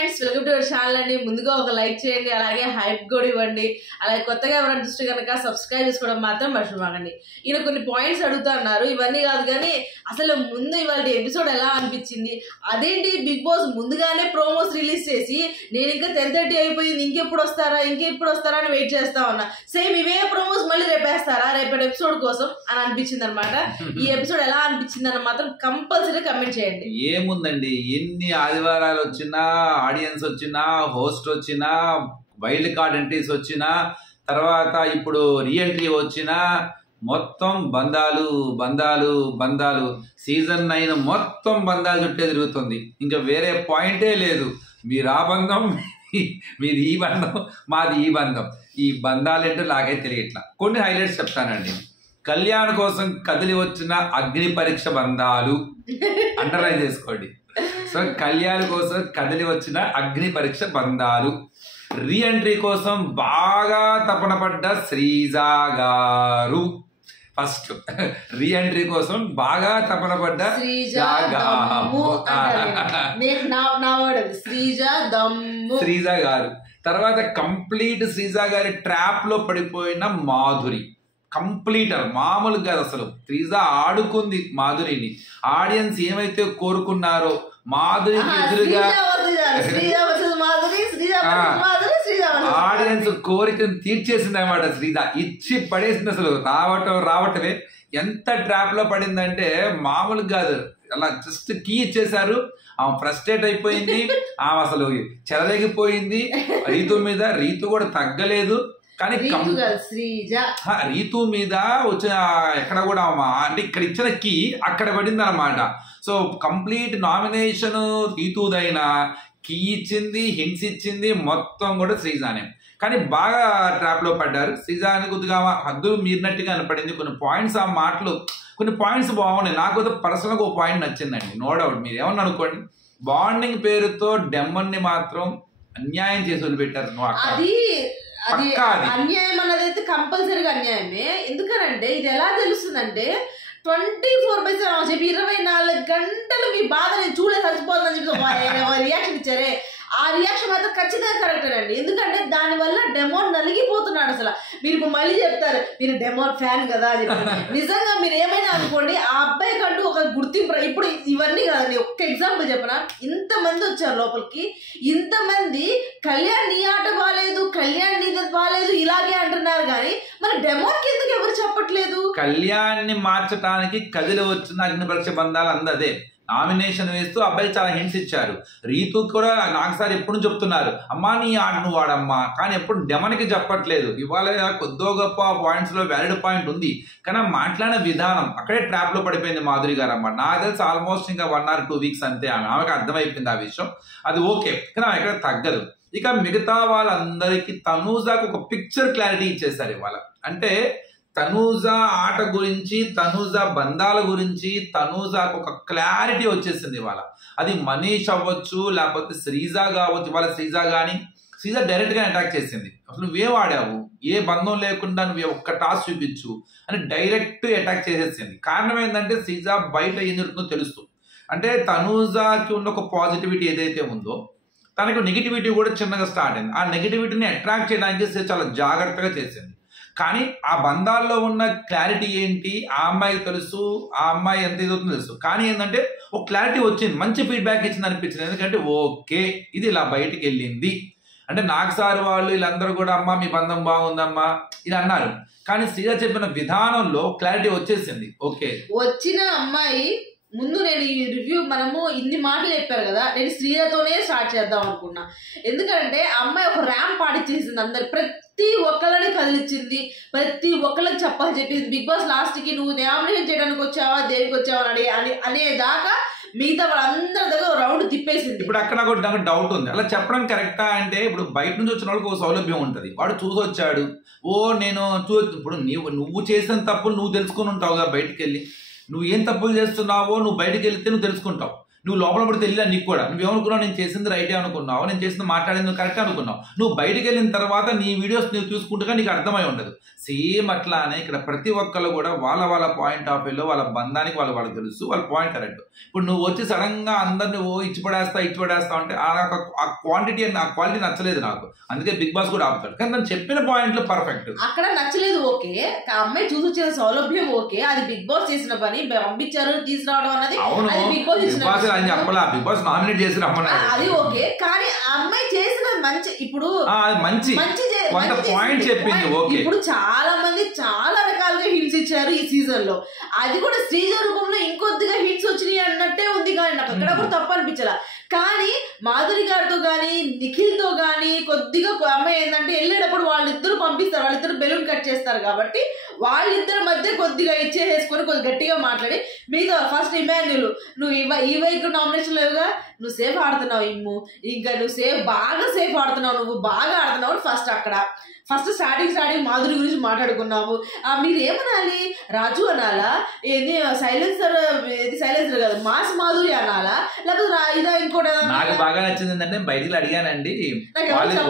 Friends, welcome to our channel అండి. ముందుగా ఒక లైక్ చేయండి, అలాగే హైప్ కూడా ఇవ్వండి. అలాగే కొత్తగా ఎవరైనా చూస్తే కనుక సబ్స్క్రైబ్ చేసుకోవడం మాత్రం మర్చిపోకండి. ఈయన కొన్ని పాయింట్స్ అడుగుతా అన్నారు. ఇవన్నీ కాదు కానీ అసలు ముందు ఇవాళ ఎపిసోడ్ ఎలా అనిపించింది, అదేంటి బిగ్ బాస్ ముందుగానే ప్రోమోస్ రిలీజ్ చేసి నేను ఇంకా 10:30 అయిపోయింది, ఇంకెప్పుడు వస్తారా అని వెయిట్ చేస్తా ఉన్నా. సేమ్ ఇవే ప్రోమోస్ మళ్ళీ రేపేస్తారా రేపటి ఎపిసోడ్ కోసం అని అనిపించింది అనమాట. ఈ ఎపిసోడ్ ఎలా అనిపించింది అని మాత్రం కంపల్సరీ కమెంట్ చేయండి. ఏముందండి, ఎన్ని ఆదివారాలు వచ్చినా, ఆడియన్స్ వచ్చినా, హోస్ట్ వచ్చినా, వైల్డ్ కార్డ్ ఎంట్రీస్ వచ్చినా, తర్వాత ఇప్పుడు రీఎంట్రీ వచ్చినా, మొత్తం బంధాలు సీజన్ 9 మొత్తం బంధాలు చుట్టే తిరుగుతుంది. ఇంకా వేరే పాయింటే లేదు. మీరు ఆ బంధం, మీది ఈ బంధం, మాది ఈ బంధం. ఈ బంధాలు ఏంటో నాకే తెలియట్లా. కొన్ని హైలైట్స్ చెప్తానండి. కళ్యాణ్ కోసం కదిలి వచ్చిన అగ్ని పరీక్ష బంధాలు అండర్లైన్ చేసుకోండి. సో కళ్యాణ్ కోసం కదిలి వచ్చిన అగ్ని పరీక్ష బంధాలు. రీఎంట్రీ కోసం బాగా తపన పడ్డ శ్రీజ గారు. ఫస్ట్ రీఎంట్రీ కోసం బాగా తపన పడ్డ శ్రీజ గారు. తర్వాత కంప్లీట్ శ్రీజ గారి ట్రాప్ లో పడిపోయిన మాధురి. కంప్లీటర్ మామూలు కాదు అసలు. శ్రీజ ఆడుకుంది మాధురిని. ఆడియన్స్ ఏమైతే కోరుకున్నారో మాధురికి ఎదురుగా ఆడియన్స్ కోరికను తీర్చేసింది అనమాట. శ్రీజ ఇచ్చి పడేసింది. అసలు రావటమే ఎంత ట్రాప్ లో పడిందంటే మామూలు కాదు. అలా జస్ట్ కీ ఇచ్చేశారు. ఆమె ఫ్రస్ట్రేట్ అయిపోయింది. ఆమె అసలు చెలరేగిపోయింది రీతు మీద. రీతు కూడా తగ్గలేదు. కానీ రీతు మీద వచ్చిన ఎక్కడ కూడా అంటే ఇక్కడ ఇచ్చిన కీ అక్కడ పడింది అనమాట. సో కంప్లీట్ నామినేషన్ రీతుదైనా కీ ఇచ్చింది, హింట్స్ ఇచ్చింది, మొత్తం కూడా శ్రీజానే. కానీ బాగా ట్రాప్ లో పడ్డారు. శ్రీజాని కొద్దిగా హద్దులు మీరినట్టుగా అనిపడింది. కొన్ని పాయింట్స్, ఆ మాటలు కొన్ని పాయింట్స్ బాగున్నాయి. నాకు పర్సనల్గా ఒక పాయింట్ నచ్చిందండి. No doubt. మీరు ఏమన్నా అనుకోండి, బాండింగ్ పేరుతో డెమ్మన్ని మాత్రం అన్యాయం చేసి వదిలిపెట్టారు. అది అన్యాయం అన్నది అయితే కంపల్సరీగా అన్యాయమే. ఎందుకనంటే ఇది ఎలా తెలుస్తుందంటే 24/7 చెప్పి 24 గంటలు మీ బాధ నేను చూడలే చచ్చిపోతుందని చెప్పి రియాక్షన్ ఇచ్చారే, ఆ రియాక్షన్ మాత్రం ఖచ్చితంగా కరెక్టేనండి. ఎందుకంటే దానివల్ల డెమోన్ నలిగిపోతున్నాడు. అసలు మీరు మళ్ళీ చెప్తారు మీరు డెమోన్ ఫ్యాన్ కదా అని. నిజంగా మీరు ఏమైనా అనుకోండి, ఆ అబ్బాయి కంటూ ఒక గుర్తింపు. ఇప్పుడు ఇవన్నీ కాదండి, ఒక్క ఎగ్జాంపుల్ చెప్పనా. ఇంతమంది వచ్చారు లోపలికి, ఇంతమంది కళ్యాణ్ నీ ఆట బాగాలేదు, కళ్యాణ్ నీది బాగాలేదు ఇలాగే అంటున్నారు. కానీ మరి డెమోన్కి ఎందుకు ఎవరు చెప్పట్లేదు? కళ్యాణ్ని మార్చడానికి కదిలి వచ్చిన అగ్ని పరీక్ష బంధాలు అందదే. నామినేషన్ వేస్తూ అబ్బాయిలు చాలా హింట్స్ ఇచ్చారు. రీతు కూడా నాకు సార్ ఎప్పుడు చెప్తున్నారు, అమ్మా నీ ఆట నువ్వు వాడమ్మా, కానీ ఎప్పుడు డెమన్కి చెప్పట్లేదు. ఇవాళ కొద్దో గొప్ప పాయింట్స్ లో వ్యాలిడ్ పాయింట్ ఉంది, కానీ మాట్లాడిన విధానం అక్కడే ట్రాప్ లో పడిపోయింది మాధురి గారు అమ్మ. నాకు తెలిసి ఆల్మోస్ట్ ఇంకా 1 or 2 weeks అంతే. ఆమెకు అర్థమైపోయింది ఆ విషయం. అది ఓకే, కానీ ఆమె ఎక్కడ తగ్గదు. ఇక మిగతా వాళ్ళందరికీ తనూజాకు ఒక పిక్చర్ క్లారిటీ ఇచ్చేసారు ఇవాళ. అంటే తనూజ ఆట గురించి, తనూజ బంధాల గురించి తనూజాకు ఒక క్లారిటీ వచ్చేసింది ఇవాళ. అది మనీష్ అవ్వచ్చు, లేకపోతే శ్రీజ కావచ్చు. ఇవాళ శ్రీజ డైరెక్ట్ గా అటాక్ చేసింది. అసలు నువ్వేం ఆడావు, ఏ బంధం లేకుండా నువ్వు ఒక్క టాస్క్ చూపించు అని డైరెక్ట్ అటాక్ చేసేసింది. కారణం ఏంటంటే శ్రీజ బయట ఏం జరుగుతుందో తెలుస్తూ, అంటే తనూజాకి ఉన్న ఒక పాజిటివిటీ ఏదైతే ఉందో తనకు నెగిటివిటీ కూడా చిన్నగా స్టార్ట్ అయింది. ఆ నెగిటివిటీని అట్రాక్ట్ చేయడానికి చాలా జాగ్రత్తగా చేసింది. కానీ ఆ బంధాల్లో ఉన్న క్లారిటీ ఏంటి ఆ అమ్మాయికి తెలుసు, ఆ అమ్మాయి ఎంత ఇదవుతుందో తెలుసు. కానీ ఏంటంటే ఒక క్లారిటీ వచ్చింది, మంచి ఫీడ్బ్యాక్ ఇచ్చింది అనిపించింది. ఎందుకంటే ఓకే ఇది ఇలా బయటికి వెళ్ళింది అంటే నాకు సార్ వాళ్ళు వీళ్ళందరూ కూడా అమ్మ మీ బంధం బాగుందమ్మా ఇది అన్నారు. కానీ శ్రీజ చెప్పిన విధానంలో క్లారిటీ వచ్చేసింది. ఓకే వచ్చిన అమ్మాయి ముందు నేను ఈ రివ్యూ మనము ఇన్ని మాటలు చెప్పారు కదా, నేను శ్రీజతోనే స్టార్ట్ చేద్దాం అనుకున్నా. ఎందుకంటే అమ్మాయి ఒక ర్యాంప్ పాడిచ్చేసింది. అందరు ప్రతి ఒక్కళ్ళని కదిలిచ్చింది, ప్రతి ఒక్కళ్ళకి చెప్పాలని చెప్పింది. బిగ్ బాస్ లాస్ట్కి నువ్వు నామినేషన్ చేయడానికి వచ్చావా దేనికి వచ్చావా అనేదాకా మిగతా వాళ్ళందరి దగ్గర రౌండ్ తిప్పేసింది. ఇప్పుడు అక్కడ నాకు డౌట్ ఉంది, అలా చెప్పడం కరెక్టా అంటే ఇప్పుడు బయట నుంచి వచ్చిన వాళ్ళకి ఒక సౌలభ్యం ఉంటుంది. వాడు చూసొచ్చాడు, నేను ఇప్పుడు నువ్వు చేసిన తప్పులు నువ్వు తెలుసుకుని ఉంటావుగా. బయటికి వెళ్ళి నువ్వు ఏం తప్పులు చేస్తున్నావో నువ్వు బయటకు వెళ్తే నువ్వు తెలుసుకుంటావు. నువ్వు లోపల పడి తెలియదు నీకు కూడా. నువ్వేమనుకున్నావు, నేను చేసింది రైటే అనుకున్నావు, నేను చేసింది మాట్లాడేది నువ్వు కరెక్ట్ అనుకున్నావు. నువ్వు బయటికి వెళ్ళిన తర్వాత నీ వీడియోస్ నువ్వు చూసుకుంటుగా నీకు అర్థమై ఉండదు. సేమ్ అట్లానే ఇక్కడ ప్రతి ఒక్కరు కూడా వాళ్ళ వాళ్ళ పాయింట్ ఆఫ్ వ్యూలో వాళ్ళ బంధానికి వాళ్ళకి తెలుసు, వాళ్ళ పాయింట్ కరెక్ట్. ఇప్పుడు నువ్వు వచ్చి సడన్ గా అందరిని ఇచ్చి పడేస్తా అంటే ఆ క్వాంటిటీ ఆ క్వాలిటీ నచ్చలేదు నాకు. అందుకే బిగ్ బాస్ కూడా ఆపుతాడు. కానీ తను చెప్పిన పాయింట్లు పర్ఫెక్ట్. అక్కడ నచ్చలేదు ఓకే, అమ్మాయి చూసి వచ్చిన సౌలభ్యం ఓకే, అది బిగ్ బాస్ చేసిన పని, పంపించారు తీసుకురావడం అన్నది బిగ్ బాస్ చెప్పాలా, బిగ్ బాస్ నామినేట్ చేసి రమ్మన్నారు, అది ఓకే. కానీ ఆ అమ్మాయి చేసిన మంచి, ఇప్పుడు మంచి పాయింట్ చెప్పింది ఓకే. ఇప్పుడు చాలా మంది చాలా రకాలుగా హింట్స్ ఇచ్చారు ఈ సీజన్ లో, అది కూడా శ్రీజ రూపంలో ఇంకొద్దిగా హింట్స్ వచ్చినాయి అన్నట్టే ఉంది. కానీ నాకు అక్కడ కూడా తప్పు అనిపించాల. కానీ మాధురి గారితో కానీ నిఖిల్ తో కానీ కొద్దిగా అమ్మాయి ఏంటంటే వెళ్ళేటప్పుడు వాళ్ళిద్దరు పంపిస్తారు, వాళ్ళిద్దరు బెలూన్ కట్ చేస్తారు కాబట్టి వాళ్ళిద్దరి మధ్య కొద్దిగా ఇచ్చేసేసుకొని కొద్దిగా గట్టిగా మాట్లాడి మీద ఫస్ట్ ఇమాన్యుల్ నువ్వు ఈ వైపు నామినేషన్ లేవుగా, నువ్వు సేఫ్ ఆడుతున్నావు ఇమ్ము, ఇంకా నువ్వు బాగా సేఫ్ ఆడుతున్నావు, నువ్వు బాగా ఆడుతున్నావు. ఫస్ట్ స్టార్టింగ్ మాధురి గురించి మాట్లాడుకున్నాము. మీరు ఏమనాలి, రాజు అనాలా, ఏది సైలెన్సర్ కదా మాస్ మాధురి అనాలా, లేకపోతే ఇదా ఇంకోటి? నాకు బాగా నచ్చింది ఏంటంటే బయటికి అడిగానండి,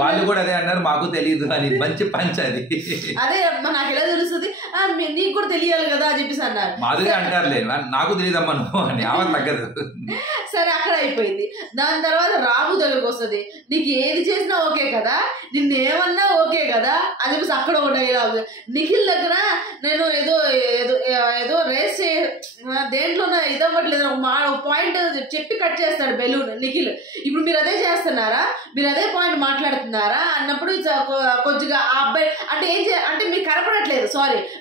వాళ్ళు కూడా అదే అన్నారు, మాకు తెలియదు అని. మంచి పంచ్ అది. అదే నాకు ఎలా తెలుస్తుంది, నీకు కూడా తెలియాలి కదా అని చెప్పేసి అన్నారు. మాధురి అంటారులే, నాకు తెలియదమ్మా నువ్వు అని. తగ్గదు. సరే అక్కడ అయిపోయింది. దాని తర్వాత రాము దగ్గరకు వస్తుంది, నీకు ఏది చేసినా ఓకే కదా, నిన్నేమన్నా ఓకే కదా అని చెప్పేసి అక్కడ ఒక డైలాగ్. నిఖిల్ దగ్గర నేను ఏదో రేస్ దేంట్లో ఇదవ్వట్లేదు ఒక పాయింట్ చెప్పి కట్ చేస్తాడు బెలూన్ నిఖిల్. ఇప్పుడు మీరు అదే చేస్తున్నారా, మీరు అదే పాయింట్ మాట్లాడుతున్నారా అన్నప్పుడు కొద్దిగా ఆ అబ్బాయి అంటే అంటే మీరు కనపడట్లేదు,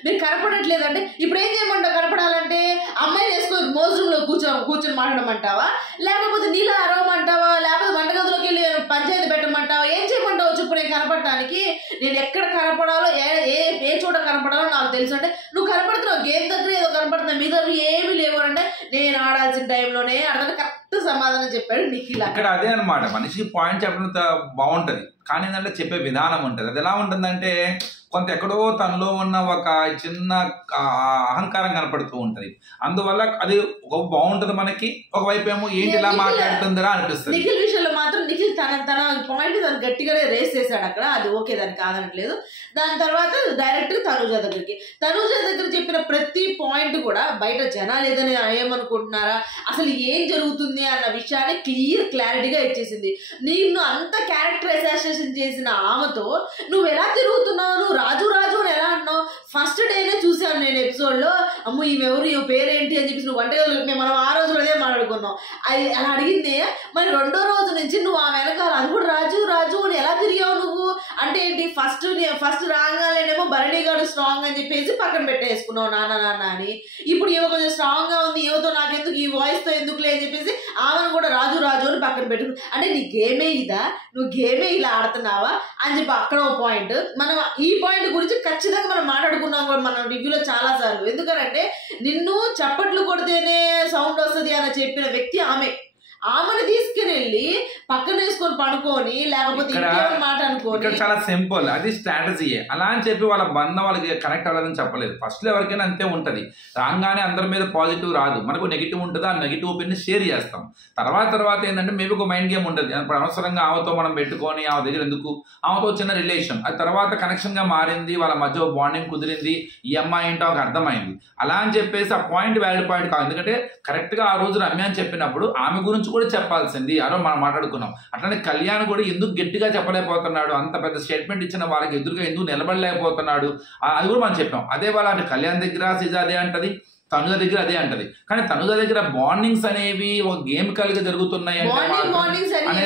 మీరు కనపడట్లేదు అంటే ఇప్పుడు ఏం చేయమంటావు? కనపడాలంటే అమ్మాయిని వేసుకొని మోజ్ రూమ్ లో కూర్చొని మాట్లాడమంటావా, లేకపోతే నీళ్ళ అరవమంటావా, లేకపోతే వంటగదిలోకి వెళ్ళి పంచాయతీ పెట్టమంటావా? ఏం చేయమంటావు చెప్పు నేను కనపడటానికి? నేను ఎక్కడ కనపడాలో ఏ చోట కనపడాలో నాకు తెలుసు. అంటే నువ్వు కనపడుతున్నావు, గేమ్ దగ్గర ఏదో కనపడుతున్నావు, మీద ఏమీ లేవు అంటే నేను ఆడాల్సిన టైంలోనే ఆడతాను. కరెక్ట్ సమాధానం చెప్పాడు నిఖిల్. ఇక్కడ అదే అనమాట, మనిషికి పాయింట్ చెప్పడం బాగుంటది, కానీ ఏంటంటే చెప్పే విధానం ఉంటుంది. అది ఎలా ఉంటుందంటే కొంత ఎక్కడో తనలో ఉన్న ఒక చిన్న అహంకారం కనపడుతూ ఉంటది. అందువల్ల అది ఒక బాగుంటది మనకి, ఒకవైపు ఏమో ఏంటి ఇలా మాట్లాడుతుందిరా అనిపిస్తుంది. నిఖిల్ విషయంలో మాత్రం నిఖిల్ తన పాయింట్ తను గట్టిగానే రేస్ చేశాడు అక్కడ, అది ఓకే, దాన్ని కాదనట్లేదు. దాని తర్వాత డైరెక్ట్ తనూజ దగ్గర చెప్పిన ప్రతి పాయింట్ కూడా బయట జనాలు ఏదని ఏమనుకుంటున్నారా, అసలు ఏం జరుగుతుంది అన్న విషయాన్ని క్లారిటీగా ఇచ్చేసింది. నిన్ను అంత క్యారెక్టర్ అసాసినేషన్ చేసిన ఆమెతో నువ్వు ఎలా తిరుగుతున్నావు, నువ్వు రాజు అని ఎలా అన్నావు? ఫస్ట్ డేనే చూసాను నేను ఎపిసోడ్ లో, అమ్మో ఈమెవరు, ఈ పేరేంటి అని చెప్పేసి నువ్వు వంటగదిలో మనం ఆ రోజు అదే మాట్లాడుకున్నాం. అది అలా అడిగింది. మరి రెండో రోజు నుంచి నువ్వు ఆ వెనకాల అది కూడా రాజు అని ఎలా తిరిగావు నువ్వు అంటే ఏంటి? ఫస్ట్ రాగానేమో భరణి గారు స్ట్రాంగ్ అని చెప్పేసి పక్కన పెట్టేసుకున్నావు నాన్న అని. ఇప్పుడు ఈమె కొంచెం స్ట్రాంగ్ గా ఉంది, ఈమెతో నాకెందుకు, ఈ వాయిస్ తో ఎందుకులే అని చెప్పేసి ఆమెను కూడా రాజు అని పక్కన పెట్టు. అంటే నీ గేమే ఇదా, నువ్వు గేమే ఇలా ఆడుతున్నావా అని చెప్పి అక్కడ ఒక పాయింట్. మనం ఈ పాయింట్ గురించి ఖచ్చితంగా మనం మాట్లాడుకున్నాం కూడా మన రివ్యూలో చాలా సార్లు. ఎందుకంటే నిన్ను చప్పట్లు కొడితేనే సౌండ్ వస్తుంది అని చెప్పిన వ్యక్తి ఆమెను తీసుకుని వెళ్ళి పక్కన వేసుకొని పడుకొని లేకపోతే మాట అనుకోని చాలా సింపుల్, అది స్ట్రాటజీయే. అలా అని చెప్పి వాళ్ళ బంధం వాళ్ళకి కనెక్ట్ అవ్వదని చెప్పలేదు. ఫస్ట్ లో ఎవరికైనా అంతే ఉంటది, రాగానే అందరి మీద పాజిటివ్ రాదు, మనకు నెగిటివ్ ఉంటుంది. ఆ నెగిటివ్ ఒపీనియన్ షేర్ చేస్తాం. తర్వాత ఏంటంటే మేబీ ఒక మైండ్ గేమ్ ఉంటుంది. ఇప్పుడు అనవసరంగా ఆమెతో మనం పెట్టుకొని ఆమె దగ్గర ఎందుకు, ఆమెతో చిన్న రిలేషన్, అది తర్వాత కనెక్షన్ గా మారింది, వాళ్ళ మధ్య బాండింగ్ కుదిరింది, ఈ అమ్మాయి ఏంటో ఒక అర్థమైంది. అలా అని చెప్పేసి ఆ పాయింట్ వ్యాలిడ్ పాయింట్ కాదు. ఎందుకంటే కరెక్ట్ గా ఆ రోజు రమ్య అని చెప్పినప్పుడు ఆమె గురించి కూడా చెప్పాల్సింది. ఆ రోజు మనం మాట్లాడుకున్నాం. అట్లనే కళ్యాణ్ కూడా ఎందుకు గట్టిగా చెప్పలేకపోతున్నాడు, అంత పెద్ద స్టేట్మెంట్ ఇచ్చిన వాళ్ళకి ఎదురుగా ఎందుకు నిలబడలేకపోతున్నాడు, అది కూడా మనం చెప్పాం. అదే వాళ్ళ అంటే కళ్యాణ్ దగ్గర సిజ అదే అంటది, తనుజ దగ్గర అదే అంటది. కానీ తనుజ దగ్గర బాండింగ్స్ అనేవి ఒక గేమ్ కలిగి జరుగుతున్నాయి అంటే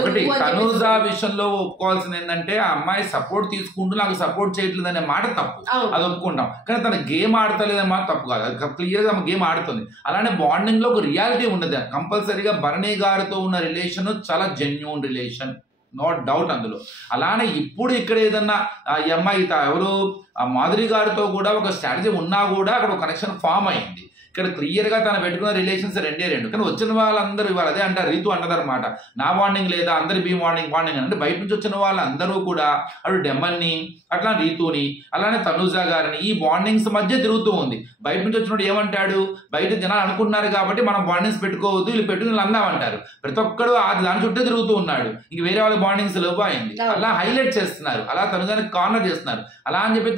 ఒకటి తనుజ విషయంలో ఒప్పుకోవాల్సింది ఏంటంటే ఆ అమ్మాయి సపోర్ట్ తీసుకుంటూ నాకు సపోర్ట్ చేయట్లేదు అనే మాట తప్పు, అది ఒప్పుకుంటాం. కానీ తన గేమ్ ఆడతలేదని మాట తప్పు కాదు, అది క్లియర్ గా గేమ్ ఆడుతుంది. అలానే బాండింగ్ లో ఒక రియాలిటీ ఉండదు. కంపల్సరీగా భరణి గారితో ఉన్న రిలేషన్ చాలా జెన్యూన్ రిలేషన్, నో డౌట్ అందులో. అలానే ఇప్పుడు ఇక్కడ ఏదన్నా అమ్మాయి ఎవరు మాధురి గారితో కూడా ఒక స్ట్రాటజీ ఉన్నా కూడా అక్కడ ఒక కనెక్షన్ ఫామ్ అయింది. ఇక్కడ క్లియర్ గా తను పెట్టుకున్న రిలేషన్స్ రెండే రెండు. కానీ వచ్చిన వాళ్ళందరూ ఇవాళ అదే అంటారు, రీతు అంటదన్నమాట, నా బాండింగ్ లేదా అందరి బీ బాండింగ్ అంటే బయట నుంచి వచ్చిన వాళ్ళందరూ కూడా అటు డెమన్ని అట్లా రీతుని అలానే తనుజ గారిని ఈ బాండింగ్స్ మధ్య తిరుగుతూ ఉంది. బయట నుంచి వచ్చినప్పుడు ఏమంటాడు, బయట జనాలు అనుకుంటున్నారు కాబట్టి మనం బాండింగ్స్ పెట్టుకోవద్దు, వీళ్ళు పెట్టుకుని అందామంటారు. ప్రతి ఒక్కడు దాని చుట్టూ తిరుగుతూ ఉన్నాడు, ఇంక వేరే వాళ్ళ బాండింగ్స్ లోపు అయింది. అలా హైలైట్ చేస్తున్నారు, అలా తనుజాని కార్నర్ చేస్తున్నారు. అలా అని చెప్పి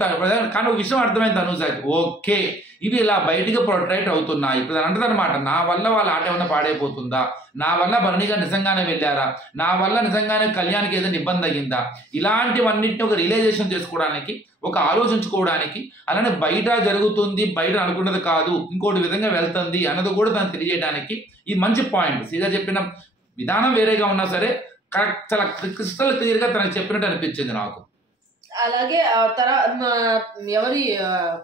కానీ ఒక విషయం అర్థమైంది తనుజాకి, ఓకే ఇవి ఇలా బయటికి ప్రొట్రైట్ అవుతున్నాయి. ఇప్పుడు అంటదనమాట, నా వల్ల వాళ్ళ ఆట ఏమన్నా పాడైపోతుందా, నా వల్ల బర్ణిగా నిజంగానే వెళ్ళారా, నా వల్ల నిజంగానే కళ్యాణ్కి ఏదైనా ఇబ్బంది అయ్యిందా, ఇలాంటివన్నింటినీ ఒక రియలైజేషన్ చేసుకోవడానికి, ఒక ఆలోచించుకోవడానికి, అలానే బయట జరుగుతుంది బయట అనుకున్నది కాదు ఇంకోటి విధంగా వెళ్తుంది అన్నది కూడా తను తెలియజేయడానికి ఈ మంచి పాయింట్. సీదా చెప్పిన విధానం వేరేగా ఉన్నా సరే కరెక్ట్, చాలా క్రిస్టల్ క్లియర్ గా తనకు చెప్పినట్టు అనిపించింది నాకు. అలాగే ఎవరి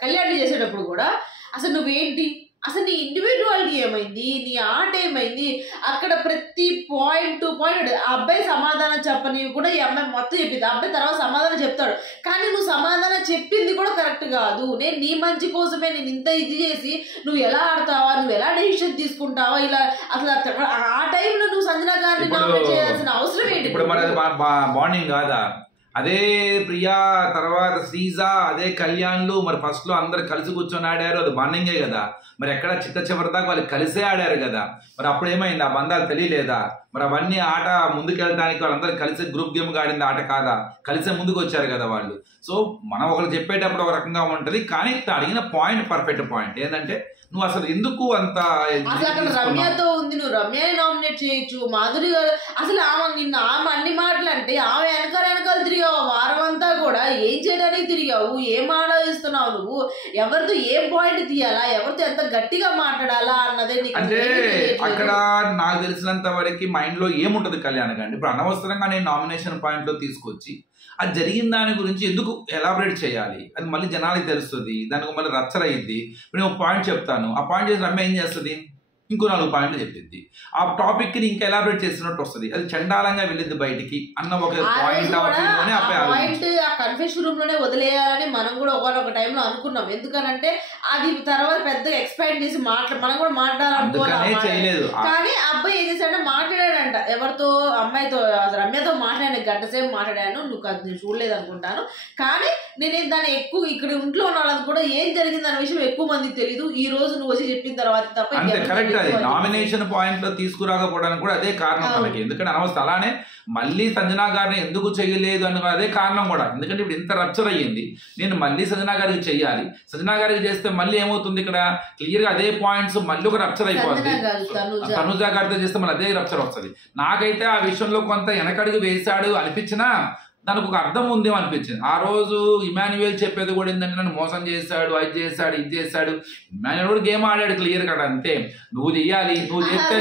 కళ్యాణ్ చేసేటప్పుడు కూడా అసలు నువ్వేంటి, అసలు నీ ఇండివిజువాలిటీ ఏమైంది, నీ ఆట ఏమైంది, అక్కడ ప్రతి పాయింట్ టు పాయింట్ ఆ అబ్బాయి సమాధానం చెప్పని కూడా ఈ అమ్మాయి మొత్తం చెప్పింది. ఆ అబ్బాయి తర్వాత సమాధానం చెప్తాడు, కానీ నువ్వు సమాధానం చెప్పింది కూడా కరెక్ట్ కాదు. నేను నీ మంచి కోసమే నేను ఇంత ఇది చేసి నువ్వు ఎలా ఆడతావా, నువ్వు ఎలా డెసిషన్ తీసుకుంటావా, ఇలా అసలు ఆ టైంలో నువ్వు సంజన గారిని నామినేట్ చేయాల్సిన అవసరం ఏంటి? ఇప్పుడు మరి బాండింగ్ కాదా? అదే ప్రియా తర్వాత శ్రీజ అదే కళ్యాణ్లు మరి ఫస్ట్ లో అందరు కలిసి కూర్చొని ఆడారు, అది బాండింగే కదా. మరి ఎక్కడ చిట్ట చివరి దాకా వాళ్ళు కలిసే ఆడారు కదా. మరి అప్పుడు ఏమైంది, ఆ బంధాలు తెలియలేదా? మరి అవన్నీ ఆట ముందుకెళ్ళడానికి వాళ్ళందరూ కలిసి గ్రూప్ గేమ్ ఆడింది ఆట కాదా, కలిసే ముందుకు వచ్చారు కదా వాళ్ళు. సో మనం ఒకరు చెప్పేటప్పుడు ఒక రకంగా ఉంటది, కానీ అడిగిన పాయింట్ పర్ఫెక్ట్ పాయింట్ ఏంటంటే నువ్వు అసలు ఎందుకు అంత రమ్యతో ఉంది, నువ్వు రమ్యని నామినేట్ చేయొచ్చు, మాధురి గారు అసలు ఆమె అన్ని మాటలు అంటే ఆమె వెనకాల తిరిగావు వారం అంతా కూడా, ఏం చేయడానికి తిరిగావు, ఏం ఆలోచిస్తున్నావు నువ్వు, ఎవరితో ఏం పాయింట్ తీయాలా, ఎవరితో ఎంత గట్టిగా మాట్లాడాలా అన్నదే అంటే అక్కడ నాకు తెలిసినంత వరకు మైండ్ లో ఏముంటది కళ్యాణ్ గారి. ఇప్పుడు అనవసరంగా నేను నామినేషన్ పాయింట్ లో తీసుకొచ్చి అది జరిగిన దాని గురించి ఎందుకు ఎలాబరేట్ చేయాలి, అది మళ్ళీ జనాలకి తెలుస్తుంది, దానికి మళ్ళీ రచ్చరయ్యింది. ఇప్పుడు నేను ఒక పాయింట్ చెప్తాను, ఆ పాయింట్ చేసి రమ్య ఏం చేస్తుంది, ఇంకో 4 పాయింట్లు చెప్పింది, ఆ టాపిక్ ని ఇంకా ఎలాబరేట్ చేసినట్టు వస్తుంది, అది చండాలంగా వెళ్ళింది బయటికి అన్న ఒక పాయింట్ ఆ కన్ఫెషన్ రూమ్ లోనే వదిలేయాలని మనం కూడా ఒక టైంలో అనుకున్నాం. ఎందుకనంటే అది తర్వాత పెద్దగా ఎక్స్పెక్ట్ చేసి మనం కూడా మాట్లాడాలనుకోలేదు. కానీ అబ్బాయి ఏం చేశాడంటే మాట్లాడాడంట, ఎవరితో అమ్మాయితో రమ్యతో మాట్లాడాను, గంట సేపు మాట్లాడాను, నువ్వు చూడలేదు అనుకుంటాను. కానీ నేను దాన్ని ఎక్కువ ఇక్కడ ఇంట్లో ఉన్న వాళ్ళకి కూడా ఏం జరిగింది అనే విషయం ఎక్కువ మందికి తెలియదు. ఈ రోజు నువ్వు వచ్చి చెప్పిన తర్వాత తప్ప అది నామినేషన్ పాయింట్ లో తీసుకురాకపోవడానికి కూడా అదే కారణం మనకి. ఎందుకంటే అనవసరం అలానే మళ్ళీ సంజనా గారిని ఎందుకు చేయలేదు అని అదే కారణం కూడా. ఎందుకంటే ఇప్పుడు ఇంత రప్చర్ అయ్యింది, నేను మళ్ళీ సంజనా గారికి చెయ్యాలి, సంజనా గారికి చేస్తే మళ్ళీ ఏమవుతుంది, ఇక్కడ క్లియర్ గా అదే పాయింట్స్ మళ్ళీ ఒక రప్చర్ అయిపోతుంది. తనుజ గారితో చేస్తే మళ్ళీ అదే రప్చర్ వస్తుంది. నాకైతే ఆ విషయంలో కొంత వెనకడుగు వేశాడు అనిపించినా దానికి ఒక అర్థం ఉందేమో అనిపించింది. ఆ రోజు ఇమాన్యుయల్ చెప్పేది కూడా ఏంటంటే నన్ను మోసం చేశాడు, అది చేశాడు, ఇది చేశాడు. ఇమాన్యుయల్ కూడా గేమ్ ఆడాడు క్లియర్ కదా, అంతే. నువ్వు చెయ్యాలి, నువ్వు చేస్తే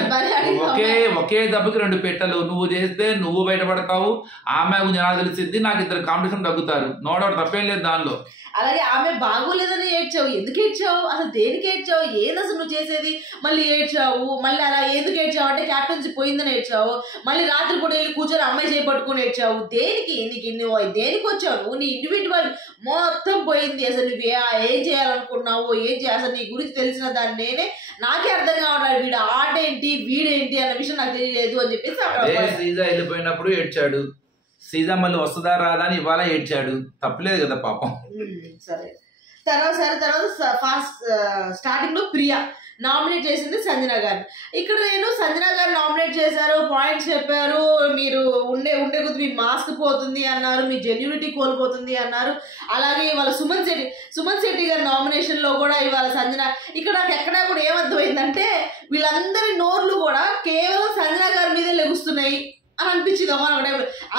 ఒకే దెబ్బకి 2 పెట్టలు, నువ్వు చేస్తే నువ్వు బయటపడతావు, ఆమె జనాలు తెలిసింది, నాకు 2 కాంపిటీషన్ తగ్గుతారు, నో డౌట్, తప్పేం లేదు దానిలో. అలాగే ఆమె బాగోలేదని ఏడ్చావు, ఎందుకు ఏడ్చావు, అసలు దేనికి ఏడ్చావు, ఏది అసలు నువ్వు చేసేది, మళ్ళీ ఏడ్చావు. మళ్ళీ అలా ఎందుకు ఏడ్చావు అంటే క్యాప్టెన్సీ పోయిందని ఏడ్చావు. మళ్ళీ రాత్రి కూడా వెళ్ళి కూర్చొని అమ్మాయి చేపట్టుకుని ఏడ్చావు. దేనికి నువ్వు దేనికి వచ్చావు, నువ్వు నీ ఇండివిజువల్ మొత్తం పోయింది. అసలు నువ్వు ఏం చేయాలనుకున్నావు, అసలు నీ గురించి తెలిసిన దాన్ని నాకే అర్థం కావట్లేదు, వీడు ఆట ఏంటి వీడేంటి అన్న విషయం నాకు తెలియలేదు అని చెప్పేసి శ్రీజ వెళ్ళిపోయినప్పుడు ఏడ్చాడు, సీజా మళ్ళీ వస్తుందా రాదా అని ఇవాళ ఏడ్చాడు, తప్పలేదు కదా పాపం. సరే తర్వాత ఫాస్ట్ స్టార్టింగ్ లో ప్రియా నామినేట్ చేసింది సంజన గారు. ఇక్కడ నేను సంజన గారు నామినేట్ చేశారు, పాయింట్స్ చెప్పారు, మీరు ఉండే కొద్ది మీ మాస్క్ పోతుంది అన్నారు, మీ జెన్యూనిటీ కోల్పోతుంది అన్నారు. అలాగే ఇవాళ సుమన్ శెట్టి గారి నామినేషన్ లో కూడా ఇవాళ సంజన, ఇక్కడ నాకు ఎక్కడా కూడా ఏమర్థమైందంటే వీళ్ళందరి నోర్లు కూడా కేవలం సంజన గారి మీదే లెగుస్తున్నాయి అని అనిపించింది.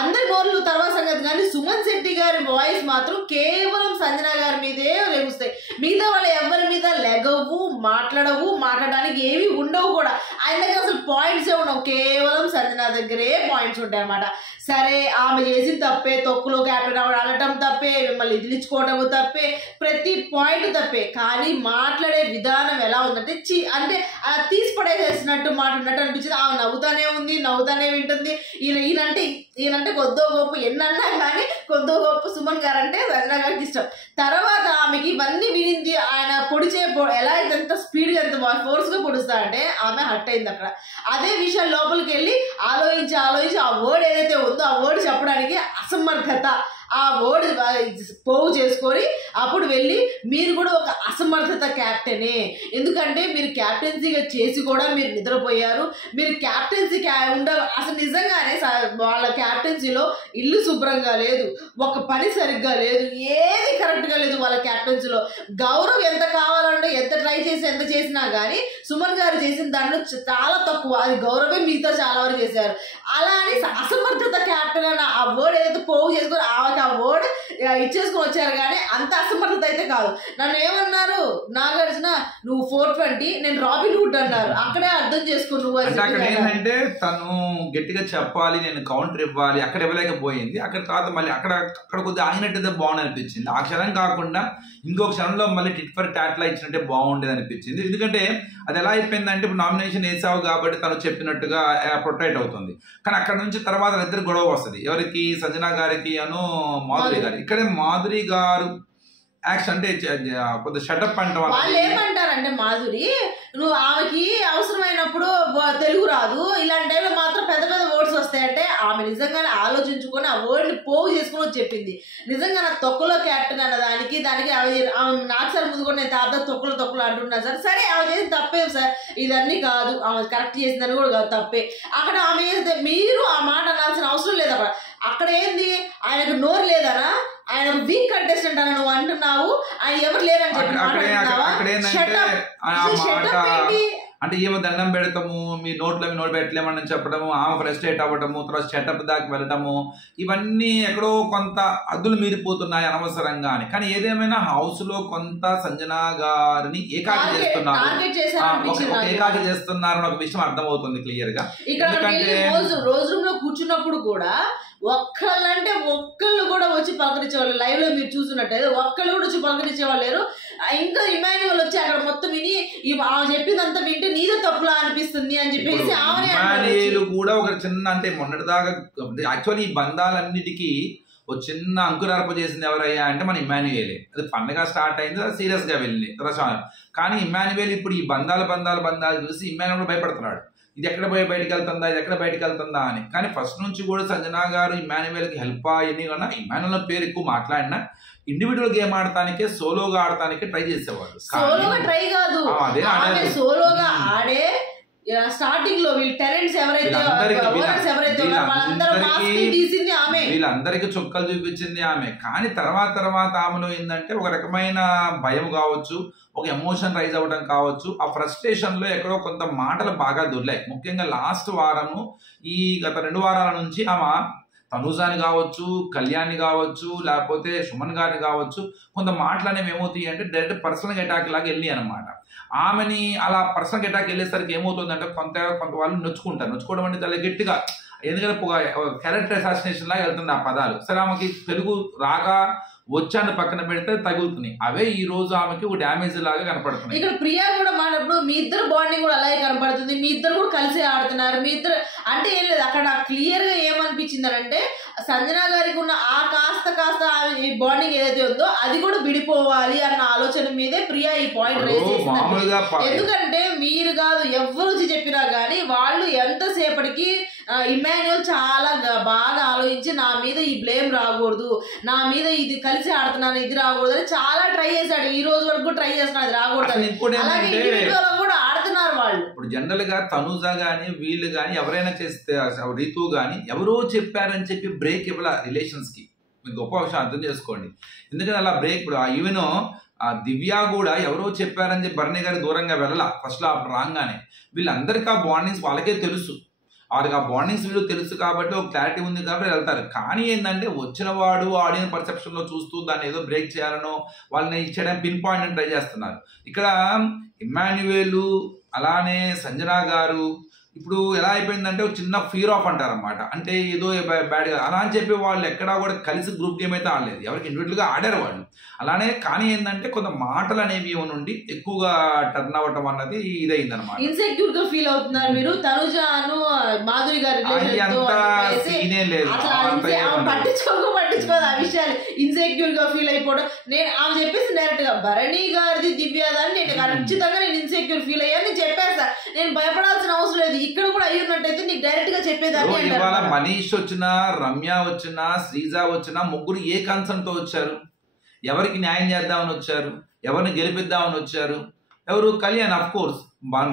అందరి నోర్లు తర్వాత సంగతి, కానీ సుమన్ శెట్టి గారి వాయిస్ మాత్రం కేవలం సంజన గారి మీదే లెగుస్తాయి. మిగతా వాళ్ళు ఎవరి మీద లెగవు, మాట్లాడడానికి ఏవి ఉండవు కూడా. ఆయన దగ్గర అసలు పాయింట్సే ఉండవు, కేవలం సంజన దగ్గరే పాయింట్స్ ఉంటాయి అన్నమాట. సరే ఆమె చేసిన తప్పే, తొక్కులో క్యాప్టెన్ అనటం తప్పే, మిమ్మల్ని ఇదిలించుకోవటము తప్పే, ప్రతి పాయింట్ తప్పే. కానీ మాట్లాడే విధానం ఎలా ఉందంటే అంటే అలా తీసి పడేసేసినట్టు మాట్లాడినట్టు అనిపించింది. ఆమె నవ్వుతానే వింటుంది, ఈయనంటే కొద్దో గొప్ప ఎన్నన్నా కానీ కొద్దో గొప్ప సుమన్ గారు అంటే సంజన గారికి ఇష్టం. తర్వాత ఆమెకి ఇవన్నీ వినింది, ఆయన ఎలా ఎంత స్పీడ్గా ఎంత ఫోర్స్గా పొడుస్తాడంటే ఆమె హట్ అయింది అక్కడ. అదే విషయం లోపలికి వెళ్ళి ఆలోచించి ఆ వర్డ్ ఏదైతే ఉందో ఆ వర్డ్ చెప్పడానికి అసమర్థత, ఆ వర్డ్ పోగు చేసుకొని అప్పుడు వెళ్ళి మీరు కూడా ఒక అసమర్థత క్యాప్టెనే, ఎందుకంటే మీరు క్యాప్టెన్సీగా చేసి కూడా మీరు నిద్రపోయారు. మీరు క్యాప్టెన్సీ అసలు నిజంగానే వాళ్ళ క్యాప్టెన్సీలో ఇల్లు శుభ్రంగా లేదు, ఒక పని సరిగ్గా లేదు, ఏది కరెక్ట్గా లేదు వాళ్ళ క్యాప్టెన్సీలో. గౌరవ్ ఎంత కావాలంటే ఎంత ట్రై చేసి ఎంత చేసినా కానీ సుమన్ గారు చేసిన దాంట్లో చాలా తక్కువ, అది గౌరవే మిగతా చాలా వరకు చేశారు. అలా అని అసమర్థత క్యాప్టెన్ అన్న ఆ వర్డ్ ఏదైతే పోగు చేసుకొని ఆ వర్డ్ ఇచ్చేసుకొని వచ్చారు, కానీ అంత అసమర్థత అయితే కాదు. నన్ను ఏమన్నారు, నాగార్జున నువ్వు 420 నేను రాబిన్ హుడ్ అన్నారు. అక్కడే అర్థం చేసుకో నువ్వు. అక్కడ ఏంటంటే తను గట్టిగా చెప్పాలి, నేను కౌంటర్ ఇవ్వాలి, అక్కడ ఇవ్వలేకపోయింది. అక్కడ తర్వాత మళ్ళీ అక్కడ కొద్దిగా ఆగినట్టయితే బాగుంది అనిపించింది. ఆ క్షణం కాకుండా ఇంకొక క్షణంలో మళ్ళీ టిట్ ఫర్ టాట్లా ఇచ్చినట్టే బాగుండేది అనిపించింది. ఎందుకంటే అది ఎలా అయిపోయిందంటే ఇప్పుడు నామినేషన్ వేసావు కాబట్టి తను చెప్పినట్టుగా ప్రొటెక్ట్ అవుతుంది. కానీ అక్కడ నుంచి తర్వాత ఇద్దరు గొడవ వస్తుంది. ఎవరికి, సంజన గారికి అను మాధురి గారు. ఇక్కడే మాధురి గారు యాక్షన్ అంటే కొద్దిగా షటప్ అంటే వాళ్ళు ఏమంటారంటే, మాధురి నువ్వు ఆమెకి అవసరమైనప్పుడు తెలుగు రాదు, ఇలాంటి టైంలో మాత్రం పెద్ద పెద్ద వర్డ్స్ వస్తాయంటే ఆమె నిజంగానే ఆలోచించుకొని ఆ వర్డ్ని పోగు చేసుకుని చెప్పింది. నిజంగా నా తొక్కలో క్యాప్టెన్ అన్న దానికి ఆమె నాకు సార్ ముందు కూడా నేను తాత తొక్కలు అంటున్నా సార్. సరే ఆమె చేసిన తప్పేం సార్, ఇదన్నీ కాదు, ఆమె కరెక్ట్ చేసిందని కూడా కాదు, తప్పే. అక్కడ ఆమె మీరు ఆ మాట అనాల్సిన అవసరం లేదు. అక్కడ ఏంది, ఆయనకు నోరు లేదనా, ఆయన వీక్ కంటెస్టెంట్ అని నువ్వు అంటున్నావు, ఆయన ఎవరు లేరని చెప్పి అంటే ఏమో దండం పెడతాము, మీ నోట్లో పెట్టలేమని చెప్పడము, ఆమె ఫ్రస్ట్రేట్ అవ్వడము, తర్వాత షటప్ దాకా వెళ్ళటము, ఇవన్నీ ఎక్కడో కొంత అద్దులు మీరిపోతున్నాయి అనవసరంగా అని. కానీ ఏదేమైనా హౌస్ లో కొంత సంజన గారిని ఏకాకి చేస్తున్నారని ఒక విషయం అర్థమవుతుంది క్లియర్ గా. ఎందుకంటే రోజు రూమ్ లో కూర్చున్నప్పుడు కూడా ఒక్కళ్ళు కూడా వచ్చి పలకరించేవాళ్ళు, లైవ్ లో మీరు చూస్తున్నట్టయితే ఒక్కళ్ళు కూడా వచ్చి పలకరించేవాళ్ళు లేరు. ఇంకా ఇమాన్యువల్ వచ్చి అక్కడ మొత్తం విని ఆమె చెప్పిందంతా వింటే నీదే తప్పులా అనిపిస్తుంది అని చెప్పేసి ఇమాన్యుయల్ కూడా ఒక చిన్న, అంటే మొన్నటిదాకా యాక్చువల్లీ ఈ బంధాలన్నిటికీ ఒక చిన్న అంకురార్ప చేసింది ఎవరయ్యా అంటే మన ఇమాన్యుయలే. అది ఫన్గా స్టార్ట్ అయింది, అది సీరియస్ గా వెళ్ళింది. కానీ ఇమాన్యుయల్ ఇప్పుడు ఈ బంధాలు చూసి ఇమాన్యుయల్ కూడా భయపడుతున్నాడు. ఇది ఎక్కడ బయటకు వెళ్తుందా అని. కానీ ఫస్ట్ నుంచి కూడా సంజన గారు ఇమాన్యుయల్కి హెల్ప్ అయ్యి కన్నా ఇమాన్యుయల్ పేరు ఎక్కువ మాట్లాడినా ఇండివిజువల్ గేమ్ ఆడటానికే, సోలోగా ఆడటానికి ట్రై చేసేవాడు. సోలోగా ఆడే స్టార్టింగ్ లో వీళ్ళు టెరెంట్స్ వీళ్ళందరికీ చుక్కలు చూపించింది ఆమె. కానీ తర్వాత ఆమెలో ఏంటంటే ఒక రకమైన భయం కావచ్చు, ఒక ఎమోషన్ రైజ్ అవ్వడం కావచ్చు, ఆ ఫ్రస్ట్రేషన్ లో ఎక్కడో కొంత మాటలు బాగా దొర్లాయి. ముఖ్యంగా లాస్ట్ వారము, ఈ గత 2 వారాల నుంచి ఆమె తనుజాని కావచ్చు, కళ్యాణ్ని కావచ్చు, లేకపోతే సుమన్ గారిని కావచ్చు, కొంత మాటలు అనేవి ఏమవుతాయి అంటే డైరెక్ట్ పర్సనల్ అటాక్ లాగా వెళ్ళి అనమాట. ఆమెని అలా పర్సనల్ అటాక్ వెళ్ళేసరికి ఏమవుతుందంటే కొంత వాళ్ళు నొచ్చుకోవడం అంటే చాలా గట్టిగా, ఎందుకంటే క్యారెక్టర్ అసాసినేషన్ లాగా వెళ్తుంది ఆ పదాలు. సరే ఆమెకి తెలుగు రాక వచ్చాను పక్కన పెడితే తగులుతున్నాయి, అవే ఈ రోజు ఆమెకి ఒక డ్యామేజ్ లాగా కనపడుతున్నాయి. ఇక్కడ ప్రియా కూడా మాట్లాడు, మీ ఇద్దరు బాండింగ్ కూడా అలాగే కనపడుతుంది, మీ ఇద్దరు కూడా కలిసి ఆడుతున్నారు, మీ ఇద్దరు అంటే ఏం లేదు. అక్కడ క్లియర్ గా ఏమనిపించింది అంటే సంజన గారికి ఉన్న ఆ కాస్త ఈ బాండింగ్ ఏదైతే ఉందో అది కూడా విడిపోవాలి అన్న ఆలోచన మీదే ప్రియా ఈ పాయింట్ రేస్ చేసింది. ఎందుకంటే మీరు కాదు ఎవరు వచ్చి చెప్పినా కానీ వాళ్ళు ఎంతసేపటికి ఇమాన్యుయల్ చాలా బాగా ఆలోచించి నా మీద ఈ బ్లేమ్ రాకూడదు, నా మీద ఇది కలిసి ఆడుతున్నాను ఇది రాకూడదు అని చాలా ట్రై చేశాడు. ఈ రోజు వరకు ట్రై చేస్తున్నాడు అది రాకూడదు. అలాగే కూడా ఆడుతున్నారు వాళ్ళు. ఇప్పుడు జనరల్ గా తనుజ గానీ వీళ్ళు గానీ ఎవరైనా చేస్తే, రీతు గానీ ఎవరో చెప్పారని చెప్పి బ్రేక్ ఇవ్వాల రిలేషన్స్ కి. మీకు గొప్ప విషయం అర్థం చేసుకోండి. ఎందుకంటే అలా బ్రేక్, ఇప్పుడు ఈవెన్ దివ్య కూడా ఎవరో చెప్పారని చెప్పి భరణి గారి దూరంగా వెళ్ళాల ఫస్ట్ లో రాగానే. వీళ్ళందరికీ ఆ బాండింగ్స్ వాళ్ళకే తెలుసు, వారికి ఆ బాండింగ్స్ వీళ్ళు తెలుసు కాబట్టి ఒక క్లారిటీ ఉంది కాబట్టి వెళ్తారు. కానీ ఏంటంటే వచ్చిన వాడు ఆడియన్స్ పర్సెప్షన్ లో చూస్తూ దాన్ని ఏదో బ్రేక్ చేయాలనో వాళ్ళని ఇచ్చేయడానికి పిన్ పాయింట్ అని ట్రై చేస్తున్నారు. ఇక్కడ ఇమాన్యుయల్ అలానే సంజన గారు ఇప్పుడు ఎలా అయిపోయిందంటే ఒక చిన్న ఫియర్ ఆఫ్ అంటారు అనమాట. అంటే ఏదో బ్యాడ్గా అలా అని చెప్పి వాళ్ళు ఎక్కడా కూడా కలిసి గ్రూప్ గేమ్ అయితే ఆడలేదు, ఎవరికి ఇండివిజువల్గా ఆడారు వాళ్ళు. అలానే కానీ ఏంటంటే కొంత మాటలు అనేవి నుండి ఎక్కువగా టర్న్ అవ్వటం అన్నది ఇదైంది అనమాట. ఇన్సెక్యూర్ గా ఫీల్ అవుతున్నారు మీరు. తనుజాను మాధురి గారి పట్టించుకోదు ఆ విషయాలు. ఇన్సెక్యూర్ గా ఫీల్ అయిపోవడం. నేను ఆమె చెప్పేసి డైరెక్ట్ గా భరణి గారిది దివ్యాదని నేను ఖచ్చితంగా నేను ఇన్సెక్యూర్ ఫీల్ అయ్యాను, నేను చెప్పేస్తా, నేను భయపడాల్సిన అవసరం లేదు, ఇక్కడ కూడా అయ్యున్నట్టయితే నీకు డైరెక్ట్ గా చెప్పేదాన్ని. ఇవాళ మనీష్ వచ్చినా, రమ్య వచ్చినా, శ్రీజ వచ్చినా ముగ్గురు ఏ కన్సర్న్ తో వచ్చారు? ఎవరికి న్యాయం చేద్దామని వచ్చారు? ఎవరిని గెలిపిద్దామని వచ్చారు? ఎవరు? Kalyan. Of course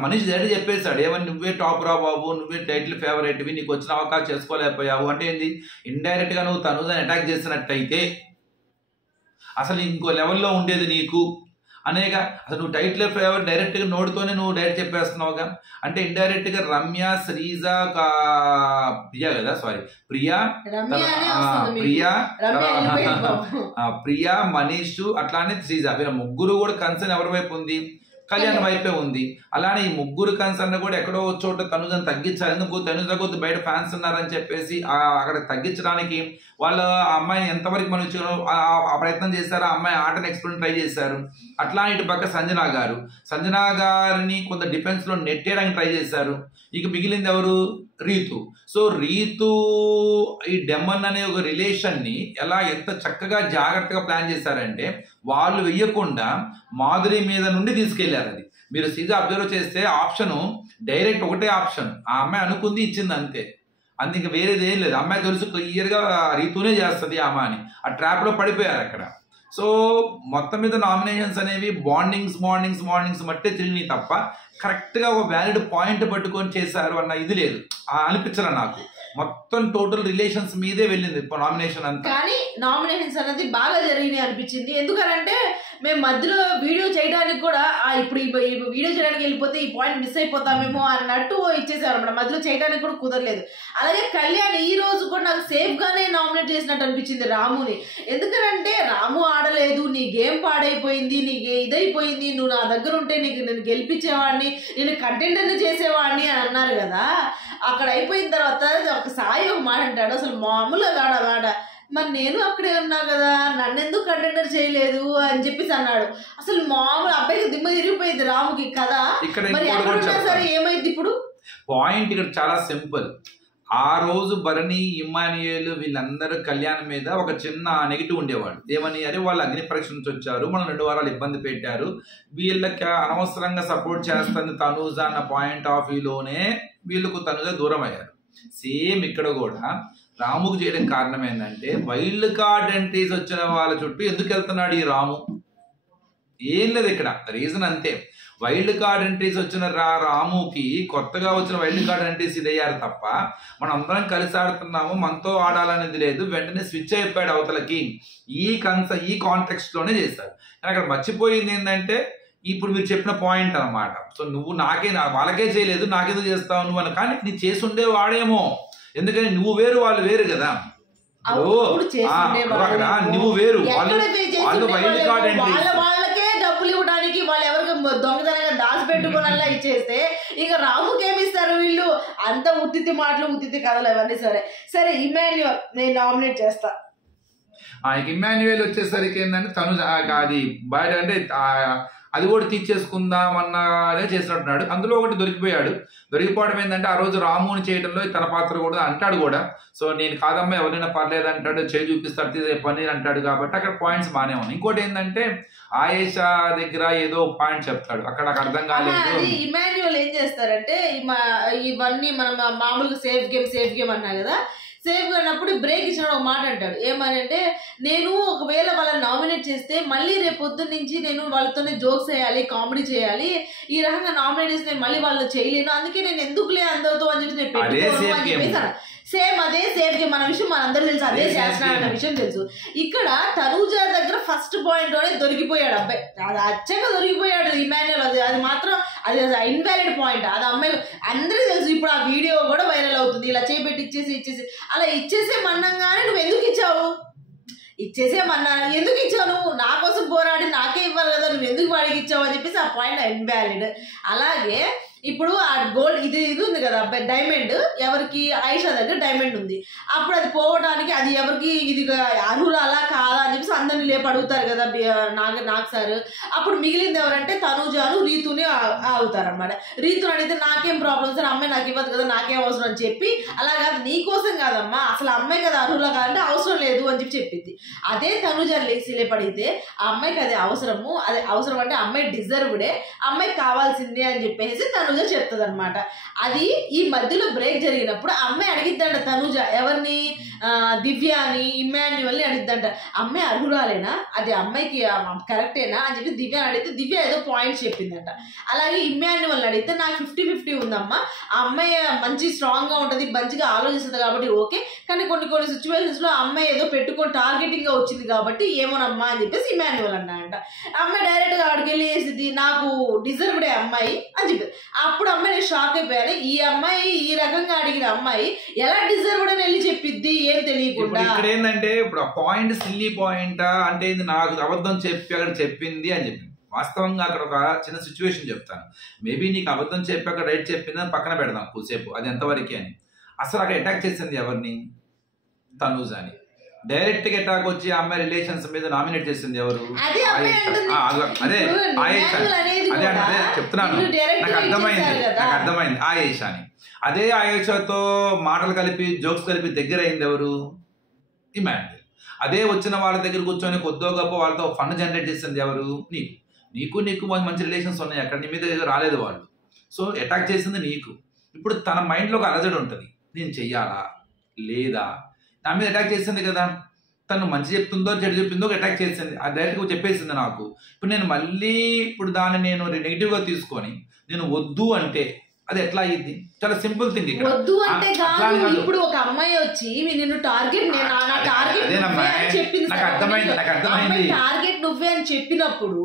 Manish direct చెప్పేశాడు, ఏమని నువ్వే టాప్ రా బాబు, నువ్వే టైటిల్ ఫేవరెట్వి, నీకు వచ్చిన అవకాశం చేసుకోలేకపోయావు అంటే ఏంది? ఇండైరెక్ట్ గా నువ్వు తనుజని అటాక్ చేసినట్టయితే అసలు ఇంకో లెవెల్లో ఉండేది నీకు అనేక. అసలు నువ్వు టైటిల్ ఫేవర్ డైరెక్ట్ గా నోటితోనే నువ్వు డైరెక్ట్ చెప్పేస్తున్నావుగా. అంటే ఇండైరెక్ట్ గా రమ్య, శ్రీజ, ప్రియా కదా, సారీ ప్రియా, మనీష్ అట్లానే శ్రీజ, వీళ్ళ ముగ్గురు కూడా కన్సర్న్ ఎవరి వైపు ఉంది? కళ్యాణ్ వైపే ఉంది. అలానే ఈ ముగ్గురు కన్సర్న్ కూడా ఎక్కడో చోట తనుజను తగ్గించాలి. ఎందుకు? తనుజ కొద్ది బయట ఫ్యాన్స్ ఉన్నారని చెప్పేసి అక్కడ తగ్గించడానికి వాళ్ళ అమ్మాయిని ఎంతవరకు మనం ఆ ప్రయత్నం చేశారు, ఆ అమ్మాయి ఆటను ఎక్స్ప్లెయిన్ ట్రై చేశారు. అట్లా ఇటు పక్క సంజన గారిని కొంత డిఫెన్స్ లో నెట్టేయడానికి ట్రై చేశారు. ఇక మిగిలింది ఎవరు? రీతు. సో రీతు ఈ డెమన్ అనే ఒక రిలేషన్ ని ఎలా ఎంత చక్కగా జాగ్రత్తగా ప్లాన్ చేశారంటే వాళ్ళు వెయ్యకుండా మాధురి మీద నుండి తీసుకెళ్లారు. అది మీరు సీజా అబ్జర్వ్ చేస్తే ఆప్షన్ డైరెక్ట్ ఒకటే ఆప్షన్, ఆ అమ్మాయి అనుకుంది ఇచ్చింది అంతే, అందుకే వేరేది ఏం లేదు. అమ్మాయి తెలుసు క్లియర్ గా రీతూనే చేస్తుంది ఆమె అని, ఆ ట్రాప్ లో పడిపోయారు అక్కడ. సో మొత్తం మీద నామినేషన్స్ అనేవి మార్నింగ్స్ మట్టే తిరిగి తప్ప కరెక్ట్ గా ఒక వ్యాలిడ్ పాయింట్ పట్టుకొని చేశారు అన్న ఇది లేదు, అనిపించలే నాకు. మొత్తం టోటల్ రిలేషన్స్ మీదే వెళ్ళింది నామినేషన్ అంతా. కానీ నామినేషన్స్ అనేది బాగా జరిగినాయి అనిపించింది. ఎందుకనంటే మేము మధ్యలో వీడియో చేయడానికి కూడా ఇప్పుడు వీడియో చేయడానికి వెళ్ళిపోతే ఈ పాయింట్ మిస్ అయిపోతామేమో అన్నట్టు ఇచ్చేసారు అన్నమాట. మధ్యలో చేయడానికి కూడా కుదరలేదు. అలాగే కళ్యాణ్ ఈ రోజు కూడా నాకు సేఫ్ గానే నామినేట్ చేసినట్టు అనిపించింది రాముని. ఎందుకనంటే రాము ఆడలేదు, నీ గేమ్ పాడైపోయింది, నీ ఇదైపోయింది, నువ్వు నా దగ్గర ఉంటే నేను గెలిపించేవాడిని, నేను కంటెంటర్ని చేసేవాడిని అని అన్నారు కదా. అక్కడ అయిపోయిన తర్వాత ఒక సాయి ఒక మాట అంటాడు, అసలు మామూలుగా కాడా మాట, మరి నేను అక్కడే ఉన్నా కదా, నన్ను ఎందుకు కంటెండర్ చేయలేదు అని చెప్పేసి అన్నాడు. అసలు మామూలు అబ్బాయికి దిమ్మ తిరిగిపోయింది రాముకి కదా. మరి ఎక్కడున్నా సరే ఏమైంది ఇప్పుడు? పాయింట్ ఇక్కడ చాలా సింపుల్. ఆ రోజు భరణి, ఇమ్మాన్యుయేల్ వీళ్ళందరూ కళ్యాణ్ మీద ఒక చిన్న నెగిటివ్ ఉండేవాడు. ఏమని? అరే వాళ్ళు అగ్ని పరీక్ష నుంచి వచ్చారు, మనం 2 వారాలు ఇబ్బంది పెట్టారు, వీళ్ళకి అనవసరంగా సపోర్ట్ చేస్తుంది తనుజ అన్న పాయింట్ ఆఫ్ వ్యూలోనే వీళ్ళకు తనుజ దూరం అయ్యారు. సేమ్ ఇక్కడ కూడా రాముకు చేయడం కారణం ఏంటంటే వైల్డ్ కార్డ్ ఎంట్రీస్ వచ్చిన వాళ్ళ చుట్టూ ఎందుకు వెళ్తున్నాడు ఈ రాము? ఏం లేదు ఇక్కడ, రీజన్ అంతే. వైల్డ్ కార్డ్ ఎంట్రీస్ వచ్చిన రాముకి కొత్తగా వచ్చిన వైల్డ్ కార్డ్ ఎంట్రీస్ ఇదయ్యారు తప్ప మనం అందరం కలిసి ఆడుతున్నాము, మనతో ఆడాలనేది లేదు. వెంటనే స్విచ్ అయిపోయాడు అవతలకి. ఈ కాంటెక్స్ట్ లోనే చేశారు. కానీ అక్కడ మర్చిపోయింది ఏంటంటే ఇప్పుడు మీరు చెప్పిన పాయింట్ అనమాట. సో నువ్వు వాళ్ళకే చేయలేదు, నాకెందుకు చేస్తావు నువ్వు అని. కానీ నీ చేసి ఉండేవాడేమో, ఎందుకని నువ్వు వేరు వాళ్ళు వేరు కదా. నువ్వు వేరు, వాళ్ళు వైల్డ్ కార్డ్ ఎంట్రీస్ వాళ్ళకే డబ్బులు ఇవ్వడానికి వాళ్ళు ఎవరికి దొంగతనంగా దాచిపెట్టుకోనల్లా ఇచ్చేస్తే ఇక రాముకి ఏమి ఇస్తారు వీళ్ళు? అంత ఉత్తితి మాటలు, ఉత్తితి కథలు అవన్నీ. సరే ఇమ్మాన్యుయల్ నేను నామినేట్ చేస్తా. ఇమ్మాన్యుయల్ వచ్చేసరికి ఏంటంటే తను అది బయట అంటే అది కూడా తీర్చేసుకుందామన్నదే చేసినట్టున్నాడు. అందులో ఒకటి దొరికిపోవడం ఏంటంటే ఆ రోజు రాముని చేయడంలో తన పాత్ర కూడా అంటాడు కూడా. సో నేను కాదమ్మా ఎవరైనా పర్లేదు అంటాడు, చేయి చూపిస్తాడు, తీసే పని అంటాడు. కాబట్టి అక్కడ పాయింట్స్ బాగానే ఉన్నాయి. ఇంకోటి ఏంటంటే ఆయేషా దగ్గర ఏదో పాయింట్ చెప్తాడు, అక్కడ నాకు అర్థం కాలేదు. ఇమ్మాన్యుయల్ ఏం చేస్తారంటే ఇవన్నీ మనం మామూలుగా సేఫ్ గేమ్ అన్నా కదా, సేఫ్ అయినప్పుడు బ్రేక్ ఇచ్చిన ఒక మాట అంటాడు. ఏమని అంటే, నేను ఒకవేళ వాళ్ళని నామినేట్ చేస్తే మళ్ళీ రేపు పొద్దున్న నుంచి నేను వాళ్ళతోనే జోక్స్ చేయాలి, కామెడీ చేయాలి, ఈ రకంగా నామినేట్ చేస్తే నేను మళ్ళీ వాళ్ళు చేయలేను, అందుకే నేను ఎందుకులే అందరితో అని చెప్పి నేను పెట్టుకోను అని చెప్పేసాను. సేమ్ అదే సేఫ్ గేమ్ మన విషయం మనందరూ తెలుసు, అదే చేస్తున్నాడన్న విషయం తెలుసు. ఇక్కడ తనూజ దగ్గర ఫస్ట్ పాయింట్ లోనే దొరికిపోయాడు అబ్బాయి, అది అచ్చగా దొరికిపోయాడు ఇమాన్యుయల్. అది మాత్రం అది ఇన్వాలిడ్ పాయింట్, అది అమ్మాయి అందరికీ తెలుసు. ఇప్పుడు ఆ వీడియో కూడా వైరల్ అవుతుంది, ఇలా చేపెట్టి ఇచ్చేసి అలా ఇచ్చేసేమన్నాగానే నువ్వు ఎందుకు ఇచ్చావు? ఇచ్చేసేమన్నా ఎందుకు ఇచ్చావు? నువ్వు నా కోసం పోరాడి నాకే ఇవ్వాలి కదా, నువ్వు ఎందుకు వాడికి ఇచ్చావు అని చెప్పేసి ఆ పాయింట్ ఇన్వాలిడ్. అలాగే ఇప్పుడు ఆ గోల్డ్ ఇది ఉంది కదా డైమండ్, ఎవరికి ఆయిషా దగ్గర డైమండ్ ఉంది. అప్పుడు అది పోవడానికి అది ఎవరికి ఇది అర్హురాలా కాదా అని చెప్పేసి అందరిని లేపు అడుగుతారు కదా నాగ్ సార్. అప్పుడు మిగిలింది ఎవరంటే తనూజాను రీతుని అవుతారనమాట. రీతుని అడిగితే నాకేం ప్రాబ్లం సార్, అమ్మాయి నాకు ఇవ్వదు కదా, నాకేం అవసరం అని చెప్పి, అలా కాదు నీకోసం కాదమ్మా, అసలు అమ్మాయి కదా అర్హులా కాదంటే అవసరం లేదు అని చెప్పి చెప్పింది. అదే తనూజా లేపడితే ఆ అమ్మాయికి అది అవసరము, అది అవసరం అంటే అమ్మాయి డిజర్వ్డే, అమ్మాయికి కావాల్సిందే అని చెప్పేసి తనూజ చెప్తుంది అనమాట. అది ఈ మధ్యలో బ్రేక్ జరిగినప్పుడు అమ్మాయి అడిగిద్దంట తనూజ ఎవరిని, దివ్య అని ఇమ్మాన్యువల్ని అడిగిద్దంట, అమ్మాయి అర్హురాలేనా, అది అమ్మాయికి కరెక్టేనా అని చెప్పి దివ్య అడిగితే దివ్య ఏదో పాయింట్స్ చెప్పిందంట. అలాగే ఇమ్మాన్యువల్ని అడిగితే నాకు 50-50 ఉందమ్మా, ఆ అమ్మాయి మంచి స్ట్రాంగ్గా ఉంటుంది, మంచిగా ఆలోచిస్తుంది కాబట్టి ఓకే, కానీ కొన్ని సిచ్యువేషన్స్లో అమ్మాయి ఏదో పెట్టుకొని టార్గెటింగ్గా వచ్చింది కాబట్టి ఏమోనమ్మా అని చెప్పేసి ఇమ్మాన్యువల్ అన్నాడంట. అమ్మాయి డైరెక్ట్గా అక్కడికి వెళ్ళి వేసింది నాకు డిజర్వ్డే అమ్మాయి అని చెప్పి. అప్పుడు అమ్మాయి నేను షాక్ అయిపోయాను, ఈ అమ్మాయి ఈ రకంగా అడిగిన అమ్మాయి ఎలా డిజర్వ్డ్ అని వెళ్ళి చెప్పిద్ది ఏం తెలియకుండా. ఇక్కడ ఏంటంటే ఇప్పుడు ఆ పాయింట్ సిల్లీ పాయింట్ అంటే ఇది నాకు అబద్ధం చెప్పి అక్కడ చెప్పింది అని చెప్పింది. వాస్తవంగా అక్కడ ఒక చిన్న సిచ్యువేషన్ చెప్తాను. మేబీ నీకు అబద్ధం చెప్పి అక్కడ రైట్ చెప్పిందని పక్కన పెడదాం కూసేపు, అది ఎంతవరకే అని. అసలు అక్కడ అటాక్ చేసింది ఎవరిని, తనూజాని. డైరెక్ట్ గా అటాక్ వచ్చి అమ్మాయి రిలేషన్స్ మీద నామినేట్ చేసింది ఎవరు, అదే ఆయేషా. అదే చెప్తున్నాను, నాకు అర్థమైంది ఆయేషాని. అదే ఆయేషాతో మాటలు కలిపి జోక్స్ కలిపి దగ్గర అయింది ఎవరు, ఇమాన్యుయల్. అదే వచ్చిన వాళ్ళ దగ్గర కూర్చొని కొద్దో గొప్ప వాళ్ళతో ఫండ్ జనరేట్ చేసింది ఎవరు, నీకు మంచి రిలేషన్స్ ఉన్నాయి, అక్కడ నీ మీద రాలేదు వాళ్ళు, సో అటాక్ చేసింది నీకు. ఇప్పుడు తన మైండ్లో ఒక అలజడి ఉంటుంది, నేను చెయ్యాలా లేదా, నా మీద అటాక్ చేసింది కదా, తను మంచి చెప్తుందో చెడు చెప్తుందో అటాక్ చేసింది, అది డైరెక్ట్గా చెప్పేసింది నాకు. ఇప్పుడు నేను మళ్ళీ దాన్ని నేను నెగిటివ్గా తీసుకొని నేను వద్దు అంటే అది ఎట్లా అయ్యింది? చాలా సింపుల్ థింగ్. ఇక్కడ వద్దు అంటే కాదు, ఇప్పుడు ఒక అమ్మాయి వచ్చి నిన్ను టార్గెట్ టార్గెట్ నువ్వే అని చెప్పినప్పుడు,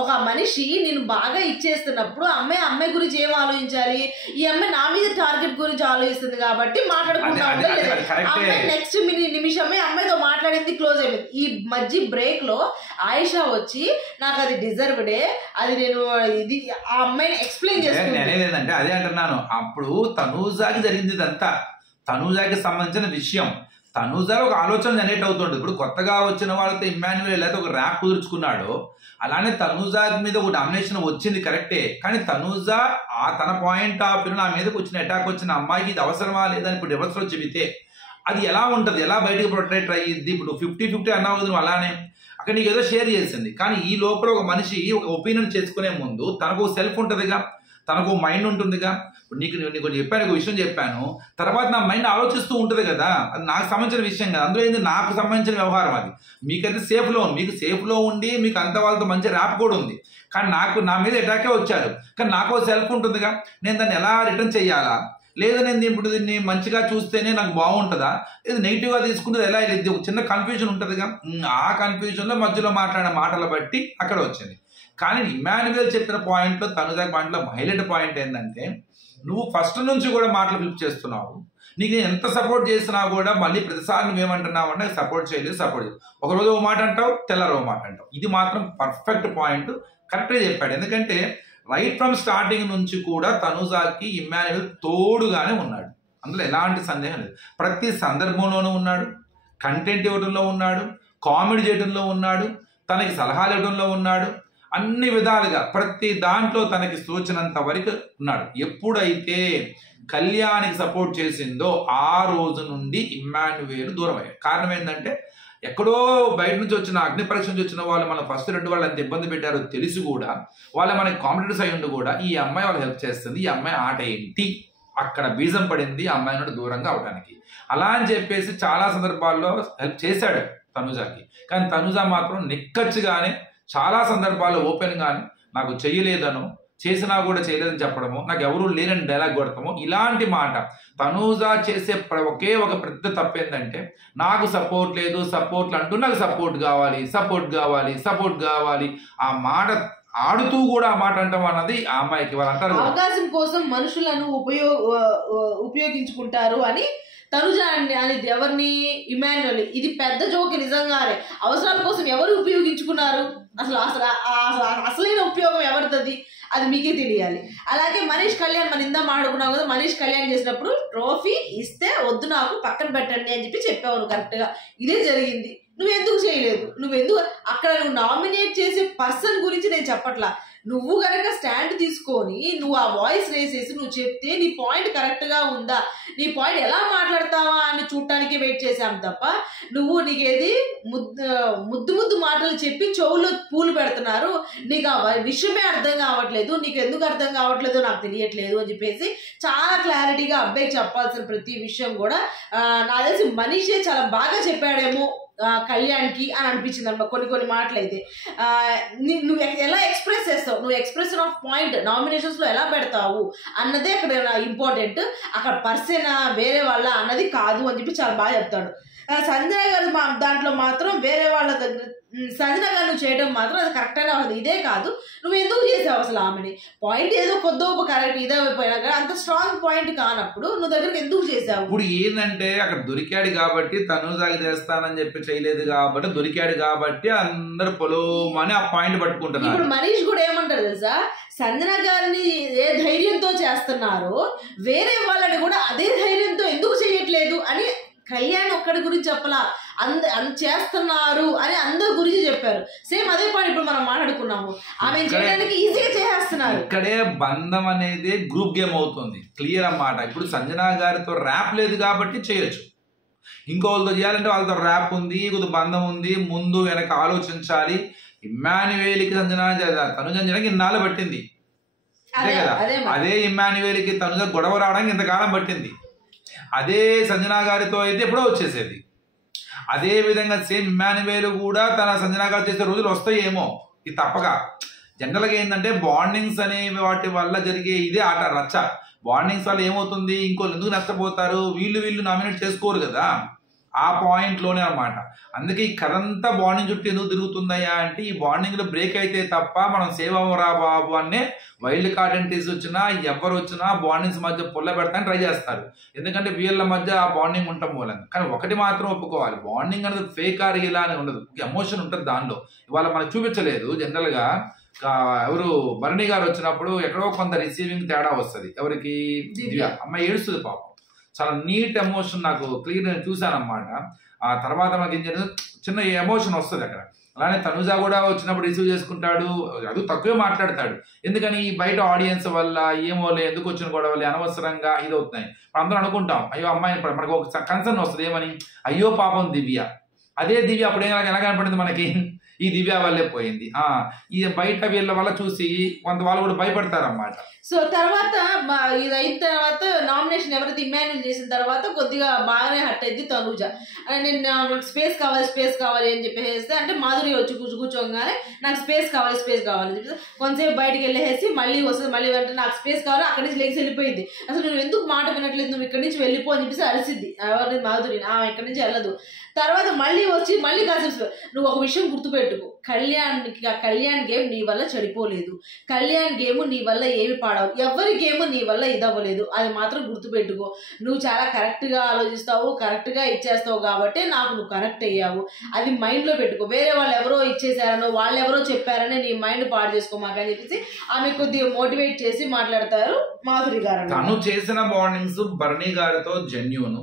ఒక మనిషి నేను బాగా ఇచ్చేస్తున్నప్పుడు అమ్మాయి గురించి ఏం ఆలోచించాలి, ఈ అమ్మాయి నా మీద టార్గెట్ గురించి ఆలోచిస్తుంది కాబట్టి మాట్లాడుకుంటా. నెక్స్ట్ నిమిషమే అమ్మాయితో మాట్లాడింది, క్లోజ్ అయిపోయింది. ఈ మధ్య బ్రేక్ లో ఆయిషా వచ్చి నాకు అది డిజర్వ్డే, అది నేను ఇది ఆ అమ్మాయిని ఎక్స్ప్లెయిన్ చేస్తాను. అదే అంటున్నాను, అప్పుడు తనూజాకి జరిగింది ఇదంతా, తనూజాకి సంబంధించిన విషయం. తనూజాలో ఒక ఆలోచన జనరేట్ అవుతుంది. ఇప్పుడు కొత్తగా వచ్చిన వాళ్ళతో ఇమ్మాన్యుయల్ ఎలా ఒక ర్యాప్ కుదుర్చుకున్నాడో అలానే తనూజా మీద ఒక డామినేషన్ వచ్చింది కరెక్టే, కానీ తనూజా తన పాయింట్ ఆఫ్ వ్యూ నా మీదకి వచ్చిన అటాక్ వచ్చిన అమ్మాయికి ఇది అవసరమా లేదని ఇప్పుడు రివర్స్లో చెబితే అది ఎలా ఉంటుంది, ఎలా బయటకు ప్రొటెక్ట్ అయ్యిద్ది? ఇప్పుడు 50-50 అన్నావు కదా నువ్వు, అలానే అక్కడ నీకు ఏదో షేర్ చేసింది, కానీ ఈ లోపల ఒక మనిషి ఒక ఒపీనియన్ చేసుకునే ముందు తనకు సెల్ఫ్ ఉంటుందిగా, తనకు మైండ్ ఉంటుందిగా. నీకు చెప్పాను, ఒక విషయం చెప్పాను, తర్వాత నా మైండ్ ఆలోచిస్తూ ఉంటుంది కదా, అది నాకు సంబంధించిన విషయం కదా, అందులో ఏంది నాకు సంబంధించిన వ్యవహారం. అది మీకైతే సేఫ్లో ఉంది, మీకు సేఫ్లో ఉండి మీకు అంత వాళ్ళతో మంచి ర్యాప్ కూడా ఉంది, కానీ నా మీద అటాకే వచ్చారు, కానీ నాకు సెల్ఫ్ ఉంటుందిగా, నేను దాన్ని ఎలా రిటర్న్ చేయాలా, లేదా నేను ఇప్పుడు దీన్ని మంచిగా చూస్తేనే నాకు బాగుంటుందా, లేదా నెగిటివ్గా తీసుకుంటే ఎలా వెళ్ళిద్ది, ఒక చిన్న కన్ఫ్యూజన్ ఉంటుందిగా. ఆ కన్ఫ్యూజన్లో మధ్యలో మాట్లాడిన మాటలు బట్టి అక్కడ వచ్చింది. కానీ ఇమ్మాన్యుయల్ చెప్పిన పాయింట్లో, తనుజా పాయింట్లో హైలైట్ పాయింట్ ఏంటంటే, నువ్వు ఫస్ట్ నుంచి కూడా మాటలు ఫ్లిప్ చేస్తున్నావు, నీకు నేను ఎంత సపోర్ట్ చేసినా కూడా మళ్ళీ ప్రతిసారి నువ్వేమంటున్నావు అంటే సపోర్ట్ చేయలేదు. ఒకరోజు ఒక మాట అంటావు, తెల్లారో మాట అంటావు. ఇది మాత్రం పర్ఫెక్ట్ పాయింట్, కరెక్ట్గా చెప్పాడు. ఎందుకంటే రైట్ ఫ్రమ్ స్టార్టింగ్ నుంచి కూడా తనుజాకి ఇమ్మాన్యుయల్ తోడుగానే ఉన్నాడు, అందులో ఎలాంటి సందేహం లేదు. ప్రతి సందర్భంలోనూ ఉన్నాడు, కంటెంట్ ఇవ్వడంలో ఉన్నాడు, కామెడీ చేయడంలో ఉన్నాడు, తనకి సలహాలు ఇవ్వడంలో ఉన్నాడు, అన్ని విధాలుగా ప్రతి దాంట్లో తనకి సూచనంత వరకు ఉన్నాడు. ఎప్పుడైతే కళ్యాణికి సపోర్ట్ చేసిందో ఆ రోజు నుండి ఇమ్మాన్యుయల్ దూరం అయ్యాడు. కారణం ఏంటంటే, ఎక్కడో బయట నుంచి వచ్చిన అగ్ని పరీక్ష నుంచి వచ్చిన వాళ్ళు మన ఫస్ట్ 2 వాళ్ళు ఎంత ఇబ్బంది పెట్టారో తెలిసి కూడా, వాళ్ళ మనకి కాంపిటేటర్స్ అయ్యి ఉండి కూడా ఈ అమ్మాయి వాళ్ళు హెల్ప్ చేస్తుంది, ఈ అమ్మాయి ఆట ఏంటి, అక్కడ బీజం పడింది ఆ అమ్మాయి నుండి దూరంగా అవడానికి. అలా అని చెప్పేసి చాలా సందర్భాల్లో హెల్ప్ చేశాడు తనుజాకి, కానీ తనుజా మాత్రం నిక్కచ్చిగానే చాలా సందర్భాల్లో ఓపెన్ గానే నాకు చెయ్యలేదను, చేసినా కూడా చేయలేదని చెప్పడము, నాకు ఎవరూ లేరని డైలాగ్ కొడతాము, ఇలాంటి మాట. తనుజా చేసే ఒకే ఒక పెద్ద తప్పు ఏంటంటే, నాకు సపోర్ట్ లేదు, సపోర్ట్లు అంటూ నాకు సపోర్ట్ కావాలి ఆ మాట ఆడుతూ కూడా ఆ మాట అంటాం అన్నది ఆ అమ్మాయికి వాళ్ళు అంటారు, అవకాశం కోసం మనుషులను ఉపయోగించుకుంటారు అని తనుజ అనేది ఎవరిని, ఇమాన్యుయల్. ఇది పెద్ద జోక్ నిజంగానే. అవసరాల కోసం ఎవరు ఉపయోగించుకున్నారు, అసలైన ఉపయోగం ఎవరిది అది మీకే తెలియాలి. అలాగే మనీష్ కళ్యాణ్ మన ఇందా మాడుకున్నావు కదా, మనీష్ కళ్యాణ్ చేసినప్పుడు ట్రోఫీ ఇస్తే వద్దు నాకు పక్కన పెట్టండి అని చెప్పావు నువ్వు కరెక్ట్గా. ఇదే జరిగింది. నువ్వెందుకు చేయలేదు? నువ్వెందుకు అక్కడ నువ్వు నామినేట్ చేసే పర్సన్ గురించి నేను చెప్పట్లా. నువ్వు కనుక స్టాండ్ తీసుకొని నువ్వు ఆ వాయిస్ రేసేసి నువ్వు చెప్తే నీ పాయింట్ కరెక్ట్గా ఉందా, నీ పాయింట్ ఎలా మాట్లాడతావా అని చూడటానికి వెయిట్ చేశాం తప్ప నువ్వు నీకేది ముద్దు మాటలు చెప్పి చెవులో పూలు పెడుతున్నారు, నీకు ఆ విషయమే అర్థం కావట్లేదు, నీకు ఎందుకు అర్థం కావట్లేదో నాకు తెలియట్లేదు అని చెప్పేసి చాలా క్లారిటీగా అబ్బాయికి చెప్పాల్సిన ప్రతి విషయం కూడా నాకు తెలిసి మనీషే చాలా బాగా చెప్పాడేమో కళ్యాణ్కి అని అనిపించింది అనమాట. కొన్ని మాటలు అయితే నువ్వు ఎలా ఎక్స్ప్రెస్ చేస్తావు, నువ్వు ఎక్స్ప్రెషన్ ఆఫ్ పాయింట్ నామినేషన్స్లో ఎలా పెడతావు అన్నదే అక్కడ ఇంపార్టెంట్. అక్కడ పర్సన్ వేరే వాళ్ళ అన్నది కాదు అని చెప్పి చాలా బాగా చెప్తాడు. సంజన గారు దాంట్లో మాత్రం వేరే వాళ్ళ దగ్గర సంజన గారు నువ్వు చేయడం మాత్రం అది కరెక్ట్గానే అవుతుంది. ఇదే కాదు నువ్వు ఎందుకు చేసావు అసలు ఆమెని, పాయింట్ ఏదో కొద్దో కరెక్ట్ ఇదైపోయినా కానీ అంత స్ట్రాంగ్ పాయింట్ కానప్పుడు నువ్వు దగ్గరకు ఎందుకు చేసావు? ఇప్పుడు ఏంటంటే అక్కడ దొరికాడు కాబట్టి తనుజాకి చేస్తానని చెప్పి చేయలేదు కాబట్టి, దొరికాడు కాబట్టి అందరు పొలోమని ఆ పాయింట్ పట్టుకుంటున్నారు. ఇప్పుడు మనీష్ కూడా ఏమంటారు తెలుసా, సంజన గారిని ఏ ధైర్యంతో చేస్తున్నారో వేరే వాళ్ళని కూడా అదే ధైర్యంతో ఎందుకు చేయట్లేదు అని కళ్యాణ్ ఒక్కడి గురించి చెప్పలా, చేస్తున్నారు అని అందరి గురించి చెప్పారు. సేమ్ అదే పాయింట్ ఇప్పుడు మనం మాట్లాడుకున్నాము. ఆమె చేయడానికి ఈజీగా చేసేస్తున్నారు. ఇక్కడే బంధం అనేది గ్రూప్ గేమ్ అవుతుంది. క్లియర్ అన్నమాట. ఇప్పుడు సంజన గారితో ర్యాప్ లేదు కాబట్టి చేయొచ్చు, ఇంకోళ్ళతో చేయాలంటే వాళ్ళతో ర్యాప్ ఉంది, కొద్ది బంధం ఉంది, ముందు వెనక ఆలోచించాలి. ఇమ్మాన్యుయేల్కి తనుజ చేయడానికి ఇన్నాళ్ళు పట్టింది, అదే కదా. అదే ఇమ్మాన్యుయేల్కి తనుజ గొడవ రావడానికి ఇంతకాలం పట్టింది. అదే సంజన గారితో అయితే ఎప్పుడో వచ్చేసేది. అదే విధంగా సేమ్ ఇమ్మాన్యుయేల్ కూడా తన సంజన గారు చేసే రోజులు వస్తాయేమో, ఇది తప్పగా. జనరల్గా ఏంటంటే బాండింగ్స్ అనే వాటి వల్ల జరిగే ఇదే ఆట రచ్చ. బాండింగ్స్ వల్ల ఏమవుతుంది, ఇంకోళ్ళు ఎందుకు నష్టపోతారు, వీళ్ళు నామినేట్ చేసుకోరు కదా, ఆ పాయింట్లోనే అనమాట. అందుకే ఈ కథ అంతా బాండింగ్ చుట్టూ ఎందుకు తిరుగుతుందయ్యా అంటే ఈ బాండింగ్లో బ్రేక్ అయితే తప్ప మనం సేవ్ అవ్వరా బాబు అనే వైల్డ్ కార్డ్ ఎంట్రీస్ వచ్చినా ఎవరు వచ్చినా బాండింగ్స్ మధ్య పుల్ల పెడతాని ట్రై చేస్తారు. ఎందుకంటే వీళ్ళ మధ్య ఆ బాండింగ్ ఉండటం మూలంగా. కానీ ఒకటి మాత్రం ఒప్పుకోవాలి, బాండింగ్ అనేది ఫేక్ ఆర్ ఇలా అని ఉండదు, ఎమోషన్ ఉంటుంది దానిలో. ఇవాళ మనకు చూపించలేదు. జనరల్గా ఎవరు భరణి గారు వచ్చినప్పుడు ఎక్కడో కొంత రిసీవింగ్ తేడా వస్తుంది. ఎవరికి? దివ్య అమ్మాయి ఏడుస్తుంది పాపం. చాలా నీట్ ఎమోషన్ నాకు క్లియర్ నేను చూశాను అన్నమాట. ఆ తర్వాత మనకి ఏం జరిగింది, చిన్న ఎమోషన్ వస్తుంది అక్కడ. అలానే తనుజ కూడా వచ్చినప్పుడు రిసీవ్ చేసుకుంటాడు, అది తక్కువే మాట్లాడతాడు. ఎందుకని బయట ఆడియన్స్ వల్ల ఏమోలే, ఎందుకు వచ్చిన గొడవలే, అనవసరంగా ఇది అవుతున్నాయి. అందరూ అనుకుంటాం అయ్యో అమ్మాయి, మనకు ఒక కన్సర్న్ వస్తుంది ఏమని, అయ్యో పాపం దివ్య. అదే దివ్య అప్పుడు ఎలా కనపడింది మనకి, ఈ దివ్య వల్లే పోయింది. ఈ బయట వీళ్ళ వల్ల చూసి కొంత వాళ్ళు కూడా భయపడతారన్నమాట. సో తర్వాత ఇది అయిన తర్వాత నామినేషన్ ఎవరైతే ఇమాన్యుయల్ చేసిన తర్వాత కొద్దిగా బాగానే హట్ అయింది తనుజ. నేను స్పేస్ కావాలి అని చెప్పేసి అంటే మాధురి వచ్చి కూర్చోగానే నాకు స్పేస్ కావాలి అని చెప్పేసి కొంతసేపు బయటకు వెళ్ళేసి మళ్ళీ వస్తుంది, మళ్ళీ అంటే నాకు స్పేస్ కావాలి, అక్కడి నుంచి లేచి వెళ్ళిపోయింది. అసలు నువ్వు ఎందుకు మాట వినట్లేదు, నువ్వు ఇక్కడి నుంచి వెళ్ళిపో అని చెప్పేసి అరిసిద్ది ఎవరిని, మాధురి. ఇక్కడి నుంచి వెళ్ళదు. తర్వాత మళ్ళీ వచ్చి మళ్ళీ కాసేపు నువ్వు ఒక విషయం గుర్తుపెట్టుకో, కళ్యాణ్ గేమ్ నీ వల్ల చెడిపోలేదు, కళ్యాణ్ గేమ్ నీ వల్ల ఏమి పాడవు, ఎవరి గేమ్ నీ వల్ల ఇదవ్వలేదు, అది మాత్రం గుర్తుపెట్టుకో. నువ్వు చాలా కరెక్ట్గా ఆలోచిస్తావు, కరెక్ట్గా ఇచ్చేస్తావు కాబట్టి నాకు నువ్వు కరెక్ట్ అయ్యావు, అది మైండ్లో పెట్టుకో. వేరే వాళ్ళు ఎవరో ఇచ్చేసారనో వాళ్ళు ఎవరో చెప్పారని నీ మైండ్ పాడు చేసుకోమాకని చెప్పేసి ఆమె కొద్దిగా మోటివేట్ చేసి మాట్లాడతారు మాధురి గారు. తను చేసిన బాండింగ్స్ భరణి గారితో జెన్యూన్,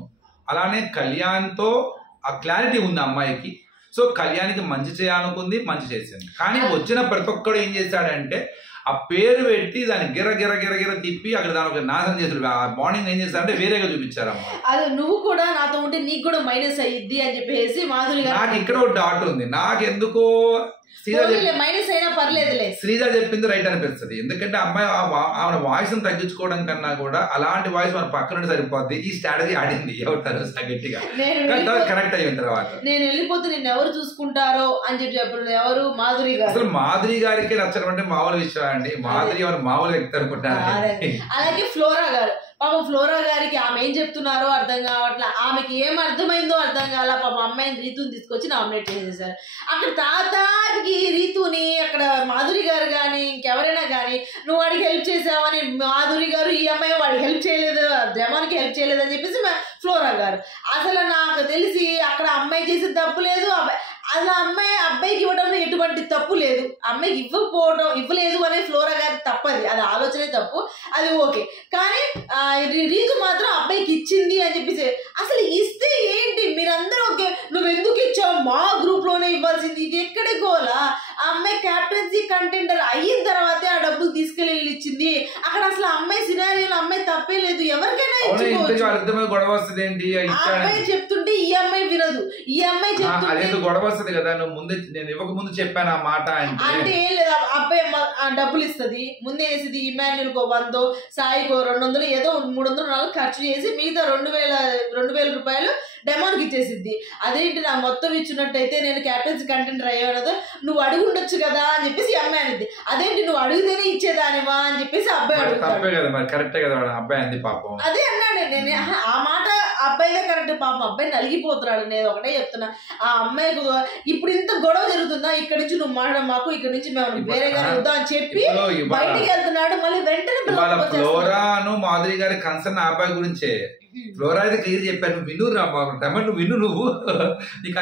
అలానే కళ్యాణ్తో ఆ క్లారిటీ ఉంది అమ్మాయికి. సో కళ్యాణ్కి మంచి చేయాలనుకుంది, మంచి చేసింది. కానీ వచ్చిన ప్రతి ఒక్కడు ఏం చేశాడంటే ఆ పేరు పెట్టి దాన్ని గిర తిప్పి అక్కడ దాని ఒక నాశనం చేశారు. ఆ బాండింగ్ ఏం చేశారంటే వేరేగా చూపించారమ్మా. అది నువ్వు కూడా నాతో ఉంటే నీకు కూడా మైనస్ అయ్యిద్ది అని చెప్పేసి మాధురి గారు. నాకు ఇక్కడ ఒక డాట్ ఉంది, నాకెందుకో మైనస్ అయినా పర్లేదులే, శ్రీజ చెప్పింది రైట్ అనిపిస్తుంది. ఎందుకంటే అమ్మాయి ఆమె వాయిస్ తగ్గించుకోవడం కన్నా కూడా అలాంటి వాయిస్ మన పక్కన సరిపోద్ది. ఈ స్ట్రాటజీ ఆడింది ఎవరు గట్టిగా, కరెక్ట్ అయిన తర్వాత నేను వెళ్ళిపోతే నేను ఎవరు చూసుకుంటారో అని చెప్పి ఎవరు మాధురి గారు. అసలు మాధురి గారికి నచ్చడం అంటే మామూలు విషయం అండి. మాధురి ఎవరు మామూలు వ్యక్తి అనుకుంటారు. అలాగే ఫ్లోరా గారు, పాపం ఫ్లోరా గారికి ఆమె ఏం చెప్తున్నారో అర్థం కావట్లే, ఆమెకి ఏం అర్థమైందో అర్థం కాల. పాపం అమ్మాయిని రీతుని తీసుకొచ్చి నామినేట్ చేసేసారు. అక్కడ తాతాకి రీతుని అక్కడ మాధురి గారు కానీ ఇంకెవరైనా కానీ నువ్వు వాడికి హెల్ప్ చేసావని మాధురి గారు, ఈ అమ్మాయి వాడికి హెల్ప్ చేయలేదు, జమాన్కి హెల్ప్ చేయలేదు అని చెప్పేసి ఫ్లోరా గారు. అసలు నాకు తెలిసి అక్కడ అమ్మాయి చేసే తప్పు లేదు, అసలు అబ్బాయికి ఇవ్వడంలో ఎటువంటి తప్పు లేదు. అమ్మాయికి ఇవ్వలేదు అనే ఫ్లోరా గారి తప్పది, అది ఆలోచనే తప్పు, అది ఓకే. కానీ రీతు మాత్రం అబ్బాయికి ఇచ్చింది అని చెప్పేసి, అసలు ఇస్తే ఏంటి మీరందరూ ఓకే, నువ్వు ఎందుకు ఇచ్చావు, మా గ్రూప్ లోనే ఇవ్వాల్సింది, ఇది ఎక్కడే గోలా. ఆ అమ్మాయి క్యాప్టెన్సీ కంటెండర్ అయిన తర్వాతే ఆ డబ్బులు తీసుకెళ్ళి ఇచ్చింది. అక్కడ అసలు అమ్మాయి సినారియోలో అమ్మాయి తప్పే లేదు, ఎవరికైనా ఇచ్చుకోవచ్చు. అమ్మాయి చెప్తుంటే ఈ అమ్మాయి వినదు, ఈ అమ్మాయి చెప్తుంటే గొడవ వస్తుంది కదా, నువ్వు ముందే నేను ఇవ్వక ముందు చెప్పాను ఆ మాట అంటే ఏం లేదు. అబ్బాయి డబ్బులు ఇస్తుంది, ముందే వేసింది ఇమాన్యుల్ కో 100, సాయికో 200, ఏదో 300 ఖర్చు చేసి మిగతా 2000 రూపాయలు డెమోన్కి ఇచ్చేసిద్ది. అదేంటి నా మొత్తం ఇచ్చినట్టయితే నేను క్యాప్టెన్సీ కంటెండర్ అయ్యానదో, నువ్వు అడుగు ఉండొచ్చు కదా అని చెప్పేసి అమ్మాయి అనేది. అదేంటి నువ్వు అడిగితేనే ఇచ్చేదానివా అని చెప్పేసి అబ్బాయి అడుగుతాడు. అదే అన్నాడు నేను, ఆ మాట అబ్బాయిదే కరెక్ట్. పాపం అబ్బాయి నలిగిపోతున్నాడు. నేను ఒకటే చెప్తున్నా, ఆ అమ్మాయికి ఇప్పుడు ఇంత గొడవ జరుగుతుందా, ఇక్కడ నుంచి నువ్వు మాట మాకు, ఇక్కడ నుంచి మేము వేరేగా వద్దాం అని చెప్పి బయటికి వెళ్తున్నాడు. మళ్ళీ వెంటనే ఫ్లోరాను మాధురి గారి కన్సర్న్ ఆ అబ్బాయి గురించే. ఫ్లోరా అయితే క్లియర్ చెప్పాను, నువ్వు విను రమణ్, నువ్వు విను, నువ్వు నీకు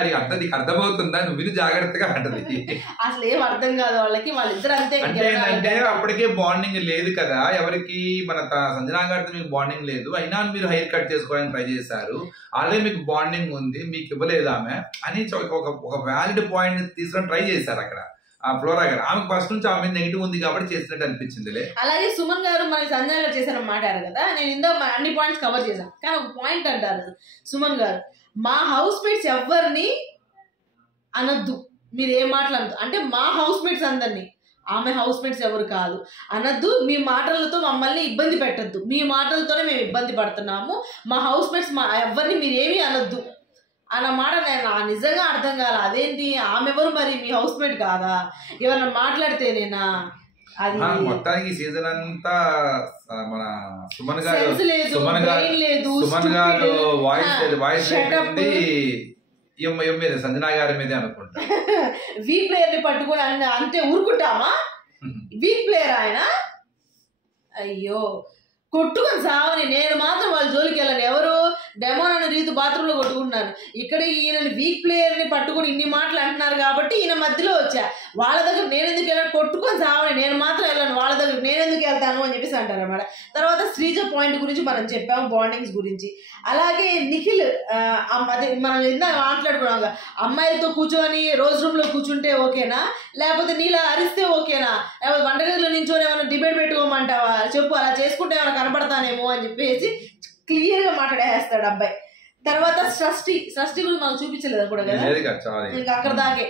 అర్థమవుతుందా, నువ్వు విను జాగ్రత్తగా అంటది. అసలు ఏం అర్థం కాదు వాళ్ళకి, వాళ్ళిద్దరు అంతే. అంటే ఏంటంటే అప్పటికే బాండింగ్ లేదు కదా ఎవరికి, మన సంజనా గారితో మీకు బాండింగ్ లేదు, అయినా మీరు హెయిర్ కట్ చేసుకోవడానికి ట్రై చేశారు, ఆల్రెడీ మీకు బాండింగ్ ఉంది, మీకు ఇవ్వలేదు ఆమె అని ఒక వ్యాలిడ్ పాయింట్ తీసుకొని ట్రై చేశారు అక్కడ ఫ్లోరా గారు. ఆమె ఫస్ట్ నుంచి ఆమె నెగిటివ్ ఉంది కాబట్టి చేసినట్టు అనిపించింది. అలాగే సుమన్ గారు మనకి సంజయ్ గారు చేశారని మాట్లాడారు కదా, నేను ఇందాక అన్ని పాయింట్స్ కవర్ చేశాను. కానీ ఒక పాయింట్ అంటారు సుమన్ గారు, మా హౌస్ మేట్స్ ఎవరిని అనద్దు, మీరు ఏం మాట్లాడదు అంటే మా హౌస్ మేట్స్ అందరినీ, ఆమె హౌస్ మేట్స్ ఎవరు కాదు అనద్దు, మీ మాటలతో మమ్మల్ని ఇబ్బంది పెట్టద్దు, మీ మాటలతోనే మేము ఇబ్బంది పడుతున్నాము, మా హౌస్ మేట్స్ ఎవరిని మీరేమీ అనద్దు అన్నమాట. నేను నిజంగా అర్థం కాల, అదేంటి ఆమె ఎవరు మరి, మీ హౌస్ మేట్ కాదా, ఏమన్నా మాట్లాడితేనేనా? అది మొత్తానికి సీజన్ అంతా మన సుమన్ గారు వాయిస్ మీద సంజనా గారి మీదే అనుకుంటా. వీక్ ప్లేయర్ ని పట్టుకుని అంతే ఊరుకుంటామా? వీక్ ప్లేయర్ ఆయన, అయ్యో కొట్టుకొని సావని. నేను మాత్రం వాళ్ళ జోలికి వెళ్ళను. ఎవరు డెమోన్ అని రీతు బాత్రూంలో కొట్టుకుంటున్నాను, ఇక్కడ ఈయన వీక్ ప్లేయర్ని పట్టుకుని ఇన్ని మాటలు అంటున్నారు కాబట్టి ఈయన మధ్యలో వచ్చా. వాళ్ళ దగ్గర నేను ఎందుకు వెళ్ళాను, కొట్టుకొని సావని, నేను మాత్రం వెళ్ళాను, వాళ్ళ దగ్గర నేను ఎందుకు వెళ్తాను అని చెప్పేసి అంటారు అన్నమాట. తర్వాత శ్రీజ పాయింట్ గురించి మనం చెప్పాము, బాండింగ్స్ గురించి. అలాగే నిఖిల్, అదే మనం ఇందాక మాట్లాడుకున్నాం, అమ్మాయిలతో కూర్చొని రోజు రూమ్లో కూర్చుంటే ఓకేనా, లేకపోతే నీలా అరిస్తే ఓకేనా, లేకపోతే వంటగదిలో నించొని ఏమైనా డిబేట్ పెట్టుకోమంటావా చెప్పు, అలా చేసుకుంటే ఏమైనా కనపడతానేమో అని చెప్పేసి క్లియర్గా మాట్లాడేస్తాడు అబ్బాయి. తర్వాత షష్ఠి గురించి మనం చూపించలేదు కూడా కదా, ఇంకా అక్కడ దాకే.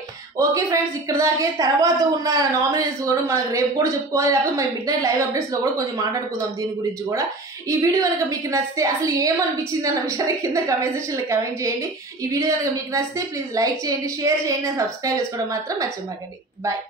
ఓకే ఫ్రెండ్స్, ఇక్కడ దాకే. తర్వాత ఉన్న నామినేషన్స్ కూడా మనకు రేపు కూడా చెప్పుకోవాలి, లేకపోతే మన మిడ్ నైట్ లైవ్ అప్డేట్స్లో కూడా కొంచెం మాట్లాడుకుందాం దీని గురించి కూడా. ఈ వీడియో కనుక మీకు నచ్చితే అసలు ఏమనిపించింది అన్న విషయాన్ని కింద కమెంట్ సెక్షన్లో కమెంట్ చేయండి. ఈ వీడియో కనుక మీకు నచ్చితే ప్లీజ్ లైక్ చేయండి, షేర్ చేయండి, సబ్స్క్రైబ్ చేసుకోవడం మాత్రం మర్చిపోకండి. బాయ్.